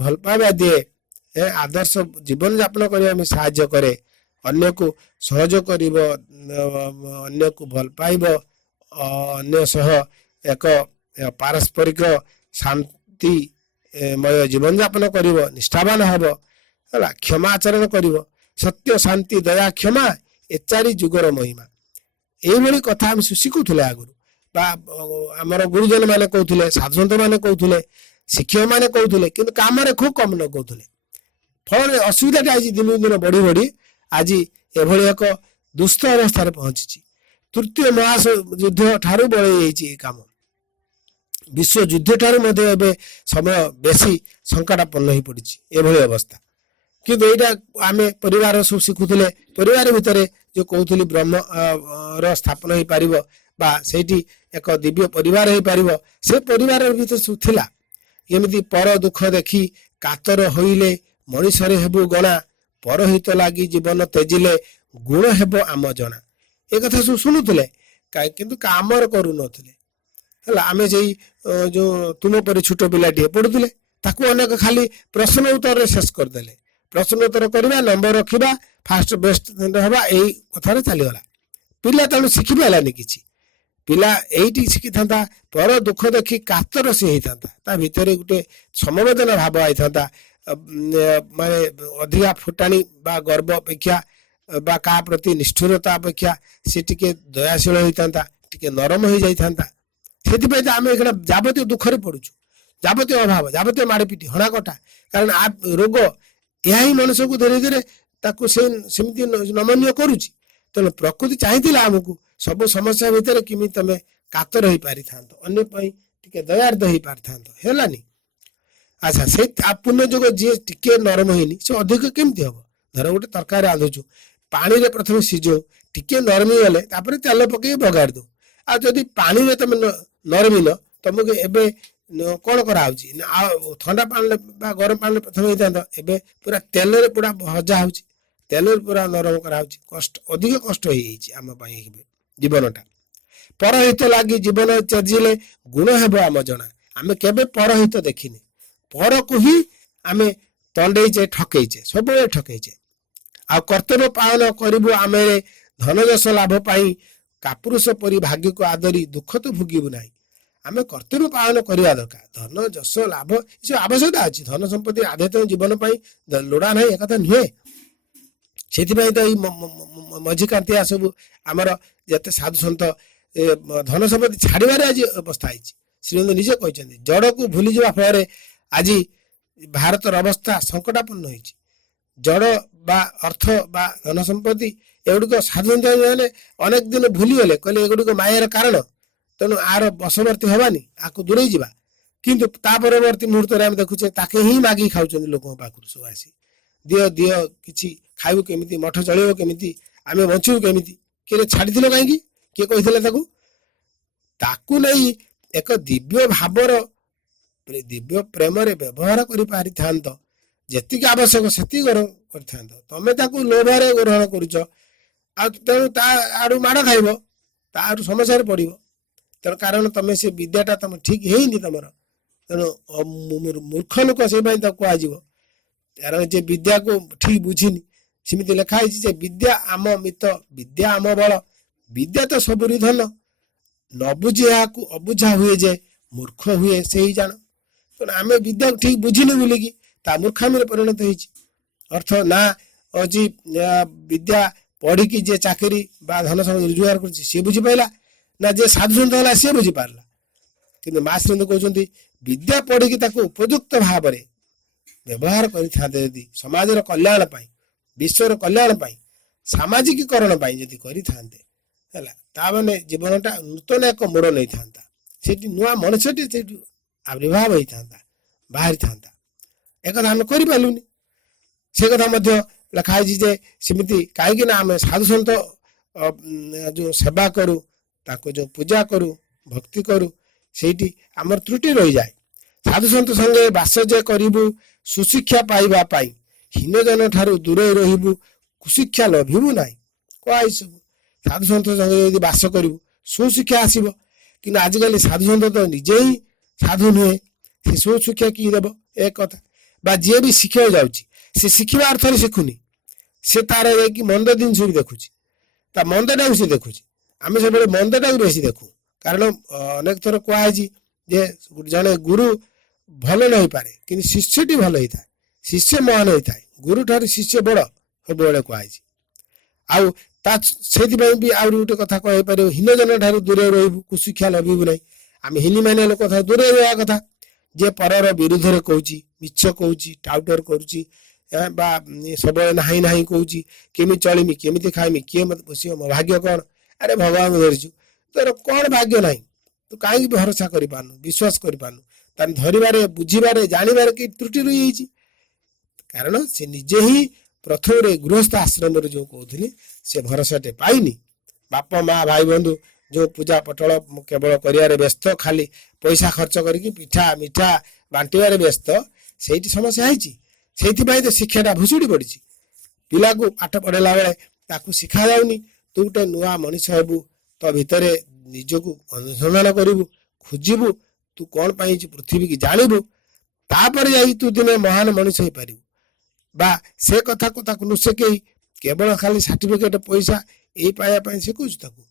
ଭଲ ପାଇବା ଦିଏ, ଆଦର୍ଶ ଜୀବନ ଯାପନ କରିବା ପାଇଁ ସାହାଯ୍ୟ କରେ, ଅନ୍ୟକୁ ସହଯୋଗ କରିବ, ଅନ୍ୟକୁ ଭଲ ପାଇବ, ଅନ୍ୟ ସହ ଏକ ପାରସ୍ପରିକ ଶାନ୍ତିମୟ ଜୀବନ ଯାପନ କରିବ, ନିଷ୍ଠାବାନ ହେବ ହେଲା, କ୍ଷମା ଆଚରଣ କରିବ। ସତ୍ୟ ଶାନ୍ତି ଦୟା କ୍ଷମା ଏ ଚାରି ଯୁଗର ମହିମା। ଏଇଭଳି କଥା ଆମେ ଶିଖୁଥିଲେ ଆଗରୁ, ବା ଆମର ଗୁରୁଜନ ମାନେ କହୁଥିଲେ, ସାଧୁସନ୍ଥ ମାନେ କହୁଥିଲେ, ଶିକ୍ଷକ ମାନେ କହୁଥିଲେ, କିନ୍ତୁ କାମରେ ଖୁବ୍ କମ୍ ନ କହୁଥିଲେ। ଫଳରେ ଅସୁବିଧାଟା ଆଜି ଦିନକୁ ଦିନ ବଢି ବଢି ଆଜି ଏଭଳି ଏକ ଦୁସ୍ଥ ଅବସ୍ଥାରେ ପହଞ୍ଚିଛି। ତୃତୀୟ ମହାଯୁଦ୍ଧ ଠାରୁ ବଳେଇ ଯାଇଛି ଏ କାମ। ବିଶ୍ୱଯୁଦ୍ଧ ଠାରୁ ମଧ୍ୟ ଏବେ ସମୟ ବେଶୀ ସଙ୍କଟାପନ୍ନ ହେଇ ପଡିଛି ଏଭଳି ଅବସ୍ଥା। କିନ୍ତୁ ଏଇଟା ଆମେ ପରିବାର ସବୁ ଶିଖୁଥିଲେ। ପରିବାର ଭିତରେ ଯୋଉ କହୁଥିଲି ବ୍ରହ୍ମର ସ୍ଥାପନ ହେଇପାରିବ ବା ସେଇଠି ଏକ ଦିବ୍ୟ ପରିବାର ହେଇପାରିବ, ସେ ପରିବାର ଭିତରେ ସବୁ ଥିଲା। ଏମିତି ପର ଦୁଃଖ ଦେଖି କାତର ହୋଇଲେ ମଣିଷରେ ହେବୁ ଗଣା, ପରହିତ ଲାଗି ଜୀବନ ତେଜିଲେ ଗୁଣ ହେବ ଆମ ଜଣା। ଏ କଥା ସବୁ ଶୁଣୁଥିଲେ କିନ୍ତୁ କାମର କରୁନଥିଲେ ହେଲା। ଆମେ ସେଇ ଯୋଉ ତୁମ ପରି ଛୋଟ ପିଲାଟିଏ ପଢୁଥିଲେ, ତାକୁ ଅନେକ ଖାଲି ପ୍ରଶ୍ନ ଉତ୍ତରରେ ଶେଷ କରିଦେଲେ। ପ୍ରଶ୍ନ ଉତ୍ତର କରିବା, ନମ୍ବର ରଖିବା, ଫାଷ୍ଟ ବେଷ୍ଟ ହେବା, ଏଇ କଥାରେ ଚାଲିଗଲା। ପିଲା ତେଣୁ ଶିଖି ପାରିଲାନି କିଛି। ପିଲା ଏଇଠି ଶିଖିଥାନ୍ତା ପର ଦୁଃଖ ଦେଖି କାତର ସେ ହେଇଥାନ୍ତା, ତା ଭିତରେ ଗୋଟେ ସମବେଦନା ଭାବ ଆଇଥାନ୍ତା। ମାନେ ଅଧିକା ଫୁଟାଣି ବା ଗର୍ବ ଅପେକ୍ଷା ବା କାହା ପ୍ରତି ନିଷ୍ଠୁରତା ଅପେକ୍ଷା ସେ ଟିକେ ଦୟାଶୀଳ ହେଇଥାନ୍ତା, ଟିକେ ନରମ ହେଇଯାଇଥାନ୍ତା। ସେଥିପାଇଁ ତ ଆମେ ଏখানে ଯାବତୀୟ ଦୁଃଖରେ ପଡୁଛୁ, ଯାବତୀୟ ଅଭାବ, ଯାବତୀୟ ମାଡ଼ିପିଟି ହଣାକଟା। କାରଣ ରୋଗ ଏହା ହିଁ ମଣିଷକୁ ଧୀରେ ଧୀରେ ତାକୁ ସେମିତି ନମନୀୟ କରୁଛି। ତେଣୁ ପ୍ରକୃତି ଚାହିଁଥିଲା ଆମକୁ ସବୁ ସମସ୍ୟା ଭିତରେ କେମିତି ତମେ କାତର ହେଇପାରିଥାନ୍ତ, ଅନ୍ୟ ପାଇଁ ଟିକେ ଦୟାର୍ଦ୍ଦ ହେଇପାରିଥାନ୍ତ, ହେଲାନି। ଆଚ୍ଛା, ସେଇ ପୁଣ୍ୟ ଯୋଗ ଯିଏ ଟିକେ ନରମ ହେଇନି ସେ ଅଧିକ କେମିତି ହବ? ଧର ଗୋଟେ ତରକାରୀ ରାନ୍ଧୁଛୁ, ପାଣିରେ ପ୍ରଥମେ ସିଝଉ, ଟିକେ ନରମି ଗଲେ ତାପରେ ତେଲ ପକେଇ ବଗାଡ଼ି ଦଉ। ଆଉ ଯଦି ପାଣିରେ ତମେ ନରମିଲ, ତମକୁ ଏବେ କଣ କରାହଉଛି ନା ଥଣ୍ଡା ପାଣିରେ ବା ଗରମ ପାଣିରେ ପ୍ରଥମେ ହେଇଥାନ୍ତ, ଏବେ ପୁରା ତେଲରେ ପୁରା ଭଜା ହଉଛି, ତେଲରେ ପୁରା ନରମ କରାହଉଛି। କଷ୍ଟ, ଅଧିକ କଷ୍ଟ ହେଇଯାଇଛି ଆମ ପାଇଁ ଏବେ ଜୀବନଟା। ପରହିତ ଲାଗି ଜୀବନ ତ୍ୟଜିଲେ ଗୁଣ ହେବ ଆମ ଜଣା। ଆମେ କେବେ ପରହିତ ଦେଖିନେ, ପରକୁ ହିଁ ଆମେ ତଣ୍ଡେଇଛେ, ଠକେଇଛେ, ସବୁବେଳେ ଠକେଇଛେ। ଆଉ କର୍ତ୍ତବ୍ୟ ପାଳନ କରିବୁ ଆମେ ଧନ ଯଶ ଲାଭ ପାଇଁ, କାପୁରୁଷ ପରି ଭାଗ୍ୟକୁ ଆଦରି ଦୁଃଖ ତ ଭୋଗିବୁ ନାହିଁ। ଆମେ କର୍ତ୍ତବ୍ୟ ପାଳନ କରିବା ଦରକାର। ଧନ ଯଶ ଲାଭ ଏସବୁ ଆବଶ୍ୟକତା ଅଛି, ଧନ ସମ୍ପତ୍ତି ଆଧ୍ୟାତ୍ମିକ ଜୀବନ ପାଇଁ ଲୋଡ଼ା ନାହିଁ ଏକଥା ନୁହେଁ। ସେଥିପାଇଁ ତ ଏଇ ମଝି କାନ୍ତିଆ ସବୁ ଆମର ଯେତେ ସାଧୁ ସନ୍ଥ ଧନ ସମ୍ପତ୍ତି ଛାଡ଼ିବାରେ ଆଜି ଅବସ୍ଥା ହେଇଛି। ଶ୍ରୀମନ୍ଦ ନିଜେ କହିଛନ୍ତି ଜଡ଼କୁ ଭୁଲିଯିବା ଫଳରେ ଆଜି ଭାରତର ଅବସ୍ଥା ସଙ୍କଟାପନ୍ନ ହେଇଛି। ଜଡ଼ ବା ଅର୍ଥ ବା ଧନ ସମ୍ପତ୍ତି ଏଗୁଡ଼ିକ ସାଧୁ ସନ୍ଥ ମାନେ ଅନେକ ଦିନ ଭୁଲିଗଲେ, କହିଲେ ଏଗୁଡ଼ିକ ମାୟାର କାରଣ, ତେଣୁ ଆର ବଶବର୍ତ୍ତୀ ହବାନି, ଆକୁ ଦୂରେଇ ଯିବା। କିନ୍ତୁ ତା ପରବର୍ତ୍ତୀ ମୁହୂର୍ତ୍ତରେ ଆମେ ଦେଖୁଛେ ତାକେ ହିଁ ମାଗିକି ଖାଉଛନ୍ତି ଲୋକଙ୍କ ପାଖରୁ ସବୁ ଆସି, ଦିଅ ଦିଅ କିଛି ଖାଇବୁ କେମିତି, ମଠ ଚଳିବ କେମିତି, ଆମେ ବଞ୍ଚିବୁ କେମିତି। କିଏ ଛାଡ଼ିଥିଲ କାହିଁକି? କିଏ କହିଥିଲେ ତାକୁ? ତାକୁ ନେଇ ଏକ ଦିବ୍ୟ ଭାବର ଦିବ୍ୟ ପ୍ରେମରେ ବ୍ୟବହାର କରିପାରିଥାନ୍ତ, ଯେତିକି ଆବଶ୍ୟକ ସେତିକି ଗ୍ରହଣ କରିଥାନ୍ତ। ତମେ ତାକୁ ଲୋଭରେ ଗ୍ରହଣ କରୁଛ, ଆଉ ତେଣୁ ତା ଆଡୁ ମାଡ଼ ଖାଇବ, ତା ଆଡୁ ସମସ୍ୟାରେ ପଡିବ। ତେଣୁ କାରଣ ତମେ ସେ ବିଦ୍ୟାଟା ତମେ ଠିକ ହେଇନି ତମର, ତେଣୁ ମୂର୍ଖ ଲୋକ ସେଇ ପାଇଁ ତାକୁ କୁହାଯିବ। କାରଣ ଯେ ବିଦ୍ୟାକୁ ଠିକ ବୁଝିନି, ସେମିତି ଲେଖା ହେଇଛି ଯେ ବିଦ୍ୟା ଆମ ମିତ, ବିଦ୍ୟା ଆମ ବଳ, ବିଦ୍ୟା ତ ସବୁରି ଧନ, ନ ବୁଝି ଏହାକୁ ଅବୁଝା ହୁଏ ଯେ ମୂର୍ଖ ହୁଏ ସେହି ଜାଣ। ତେଣୁ ଆମେ ବିଦ୍ୟାକୁ ଠିକ ବୁଝିନୁ ବୋଲିକି ତା ମୂର୍ଖାମିରେ ପରିଣତ ହେଇଛି। ଅର୍ଥ ନା ଅଛି ବିଦ୍ୟା ପଢିକି ଯିଏ ଚାକିରି ବା ଧନ ସମ୍ପତ୍ତି ରୋଜଗାର କରୁଛି ସିଏ ବୁଝିପାରିଲା, ନା ଯିଏ ସାଧୁ ସନ୍ଥ ହେଲା ସିଏ ବୁଝିପାରିଲା। କିନ୍ତୁ ମା ଶ୍ରୀମନ୍ଦ କହୁଛନ୍ତି ବିଦ୍ୟା ପଢିକି ତାକୁ ଉପଯୁକ୍ତ ଭାବରେ ବ୍ୟବହାର କରିଥାନ୍ତେ ଯଦି ସମାଜର କଲ୍ୟାଣ ପାଇଁ, ବିଶ୍ୱର କଲ୍ୟାଣ ପାଇଁ, ସାମାଜିକୀକରଣ ପାଇଁ ଯଦି କରିଥାନ୍ତେ ହେଲା, ତାମାନେ ଜୀବନଟା ନୂତନ ଏକ ମୋଡ଼ ନେଇଥାନ୍ତା। ସେଠି ନୂଆ ମଣିଷଟି ସେଇଠୁ ଆବିର୍ଭାବ ହେଇଥାନ୍ତା, ବାହାରିଥାନ୍ତା। ଏକଥା ଆମେ କରିପାରିଲୁନି। ସେ କଥା ମଧ୍ୟ ଲେଖା ହେଇଛି ଯେ ସେମିତି କାହିଁକି ନା ଆମେ ସାଧୁ ସନ୍ଥ ଯୋଉ ସେବା କରୁ, ତାଙ୍କୁ ଯୋଉ ପୂଜା କରୁ, ଭକ୍ତି କରୁ, ସେଇଠି ଆମର ତ୍ରୁଟି ରହିଯାଏ। ସାଧୁ ସନ୍ଥ ସଙ୍ଗେ ବାସ ଯେ କରିବୁ ସୁଶିକ୍ଷା ପାଇବା ପାଇଁ, ହୀନଜନ ଠାରୁ ଦୂରେଇ ରହିବୁ କୁଶିକ୍ଷା ଲଭିବୁ ନାହିଁ। କୁହା ସବୁ ସାଧୁ ସନ୍ଥ ସଙ୍ଗେ ଯଦି ବାସ କରିବୁ ସୁଶିକ୍ଷା ଆସିବ। କିନ୍ତୁ ଆଜିକାଲି ସାଧୁ ସନ୍ଥ ତ ନିଜେ ହିଁ ସାଧୁ ନୁହେଁ, ସେ ସୁଶିକ୍ଷା କି ଦେବ? ଏ କଥା। ବା ଯିଏ ବି ଶିଖିବାକୁ ଯାଉଛି ସେ ଶିଖିବା ଅର୍ଥରେ ଶିଖୁନି, ସେ ତାର ଯାଇକି ମନ୍ଦ ଜିନିଷ ବି ଦେଖୁଛି, ତା ମନ୍ଦଟାକୁ ସେ ଦେଖୁଛି। ଆମେ ସବୁବେଳେ ମନ୍ଦଟାକୁ ବେଶୀ ଦେଖୁ, କାରଣ ଅନେକ ଥର କୁହାଯାଇଛି ଯେ ଜଣେ ଗୁରୁ ଭଲ ନ ହେଇପାରେ କିନ୍ତୁ ଶିଷ୍ୟଟି ଭଲ ହେଇଥାଏ, ଶିଷ୍ୟ ମହାନ ହେଇଥାଏ, ଗୁରୁ ଠାରୁ ଶିଷ୍ୟ ବଡ ସବୁବେଳେ କୁହାଯାଇଛି। ଆଉ ତା ସେଇଥିପାଇଁ ବି ଆହୁରି ଗୋଟେ କଥା କହିପାରିବ, ହୀନଜନ ଠାରୁ ଦୂରେଇ ରହିବୁ କୁଶିକ୍ଷା ଲଭିବୁ ନାହିଁ। ଆମେ ହୀନି ମାନେ ଲୋକ ଠାରୁ ଦୂରେଇ ରହିବା କଥା। ଯେ ପରର ବିରୁଦ୍ଧରେ କହୁଛି, ମିଛ କହୁଛି, ଟାଉଟର କରୁଛି, ବା ସବୁବେଳେ ନାହିଁ ନାହିଁ କହୁଛି, କେମିତି ଚଳିମି, କେମିତି ଖାଇମି, କିଏ ମତେ ପୋଷିବ, ମୋ ଭାଗ୍ୟ କଣ? ଆରେ ଭଗବାନଙ୍କୁ ଧରିଛୁ, ତୋର କଣ ଭାଗ୍ୟ ନାହିଁ? ତୁ କାହିଁକି ଭରସା କରିପାରୁନୁ, ବିଶ୍ୱାସ କରିପାରୁନୁ? ତାହେଲେ ଧରିବାରେ, ବୁଝିବାରେ, ଜାଣିବାରେ କି ତ୍ରୁଟି ରହିଯାଇଛି? କାରଣ ସେ ନିଜେ ହିଁ ପ୍ରଥମରେ ଗୃହସ୍ଥ ଆଶ୍ରମରେ ଯୋଉ କହୁଥିଲି ସେ ଭରସାଟେ ପାଇନି। ବାପା ମା ଭାଇ ବନ୍ଧୁ ଯୋଉ ପୂଜା ପଟଳ କେବଳ କରିବାରେ ବ୍ୟସ୍ତ, ଖାଲି ପଇସା ଖର୍ଚ୍ଚ କରିକି ପିଠା ମିଠା ବାଣ୍ଟିବାରେ ବ୍ୟସ୍ତ, ସେଇଠି ସମସ୍ୟା ହେଇଛି। ସେଇଥିପାଇଁ ତ ଶିକ୍ଷାଟା ଭୁଷୁଡ଼ି ପଡିଛି। ପିଲାକୁ ପାଠ ପଢେଇଲା ବେଳେ ତାକୁ ଶିଖା ଯାଉନି ତୁ ଗୋଟେ ନୂଆ ମଣିଷ ହେବୁ, ତୋ ଭିତରେ ନିଜକୁ ଅନୁସନ୍ଧାନ କରିବୁ, ଖୋଜିବୁ, ତୁ କଣ ପାଇଁ ପୃଥିବୀକି ଜାଣିବୁ, ତାପରେ ଯାଇ ତୁ ଦିନେ ମହାନ ମଣିଷ ହେଇପାରିବୁ। ବା ସେ କଥାକୁ ତାକୁ ନ ଶିଖେଇ କେବଳ ଖାଲି ସାର୍ଟିଫିକେଟ ପଇସା ଏଇ ପାଇବା ପାଇଁ ଶିଖୁଛୁ ତାକୁ,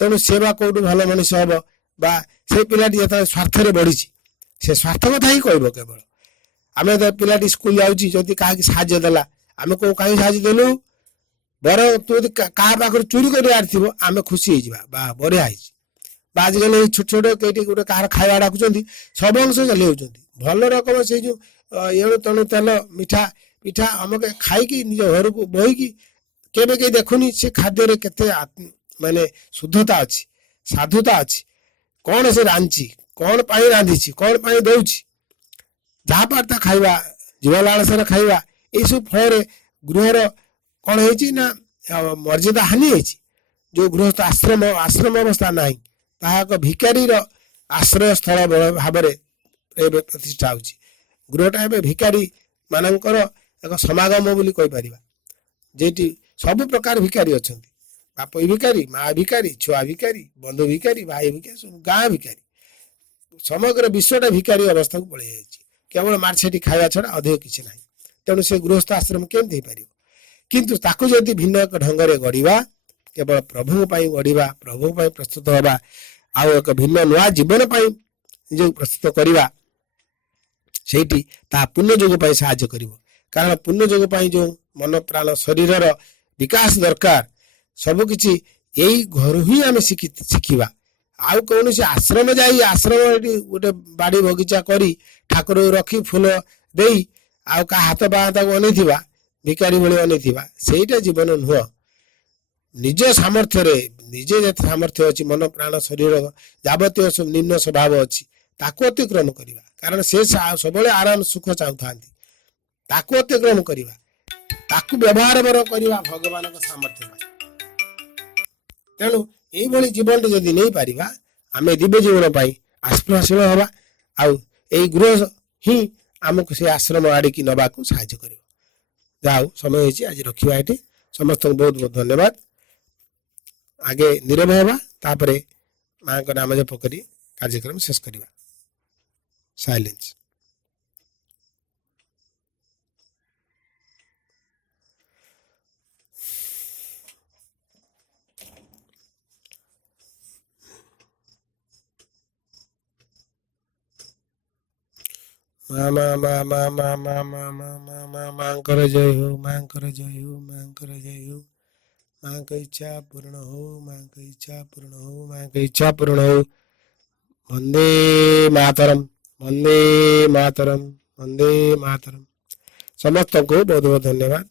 तेणु से कौटू भल मनीष हम बा से पिलाटी जो स्वार्थ बढ़ी से स्वार्थ कथा ही कह केवल आम तो पिलाटी स्कूल जाऊँगी क्या सादेला आम कौन कहीं साहय देलु बर तू क्या पाखे चोरी कर आम खुशी बा बढ़िया आजिकल छोट छोट कई गोटे कह खावा डाकुंट सब अंश चली जाऊँ भल रकम से जो एणु तेणु तेल मिठा पिठा अमुक खाई निज घर को बोईकी केवे कहीं देखुनी से खाद्य केते माने शुद्धता अच्छी साधुता अच्छी कौन से रांची कौन पाई रांधी कौन पाई दौची जहाँ पार्ता खाइबा जीव लालसार खाइबा ये सब फल गृहर कौन है मर्यादा हानि है जो गृहस्थ आश्रम आश्रम अवस्था ना ताहा भिकारी आश्रय स्थल भाव प्रतिष्ठा हो गृहटा ए भिकारी मानकर एक समागम बोली कहीपर जेटी सब प्रकार भिकारी अच्छा बाप भिकारी माँ भिकारी छुआ भिकारी बंधु भिकारी भाई भिकारी सब गाँ भिकारी समग्र विश्वटा भिकारी अवस्था को पलि जाइए केवल मार्छेटी खावा छड़ा अधिक किसी ना तेणु से गृहस्थ आश्रम केमती हो किंतु ताकू जदि भिन्न एक ढंग से गढ़ा केवल प्रभु गढ़ा प्रभु प्रस्तुत हवा आउ एक भिन्न नुआ जीवन निज प्रस्तुत करवा सेठी ता पुण्य जोग साहाय्य करिवो कारण पुण्य जोग जो मन प्राण शरीर विकास दरकार सबकि यही घर ही आम शिखा आउ कौन से आश्रम जाई आश्रम गोटे बाड़ी बगीचा करी ठाकुर रखी फूल दे आउ का हाथ बाँता को अनेवा भिकारी भाई अनेवा सेटा जीवन नुह निज सामर्थ्य निजे जो सामर्थ्य अच्छी मन प्राण शरीर जावतीय सब निम्न स्वभाव अच्छी ताकू अतिक्रम करवा कारण से सब आराम सुख चाहता अतिक्रम करवा ताकू व्यवहार बर करवा भगवान सामर्थ्य तेणु यही जीवन जदि नहीं पारिबा आमे दिव्य जीवन पाई आस्पृहाशील हवा आउ गृह ही आमको से आश्रम आड़िकी नबाकू साहाय्य कर जाऊ समय होती आज रखा ये समस्त बहुत बहुत धन्यवाद आगे नीरव हवा तापर माँ का नाम जप कर कार्यक्रम शेष करवा साइलेंस माँ माँ माँ माँ माँ माँ माँ माँ माँ माँ माँ कर जय हो माँ कर जय हो माँ कर जय हो माँ की इच्छा पूर्ण हो माँ की इच्छा पूर्ण हो माँ की इच्छा पूर्ण हो वंदे मातरम वंदे मातरम वंदे मातरम समस्त को बहुत बहुत धन्यवाद।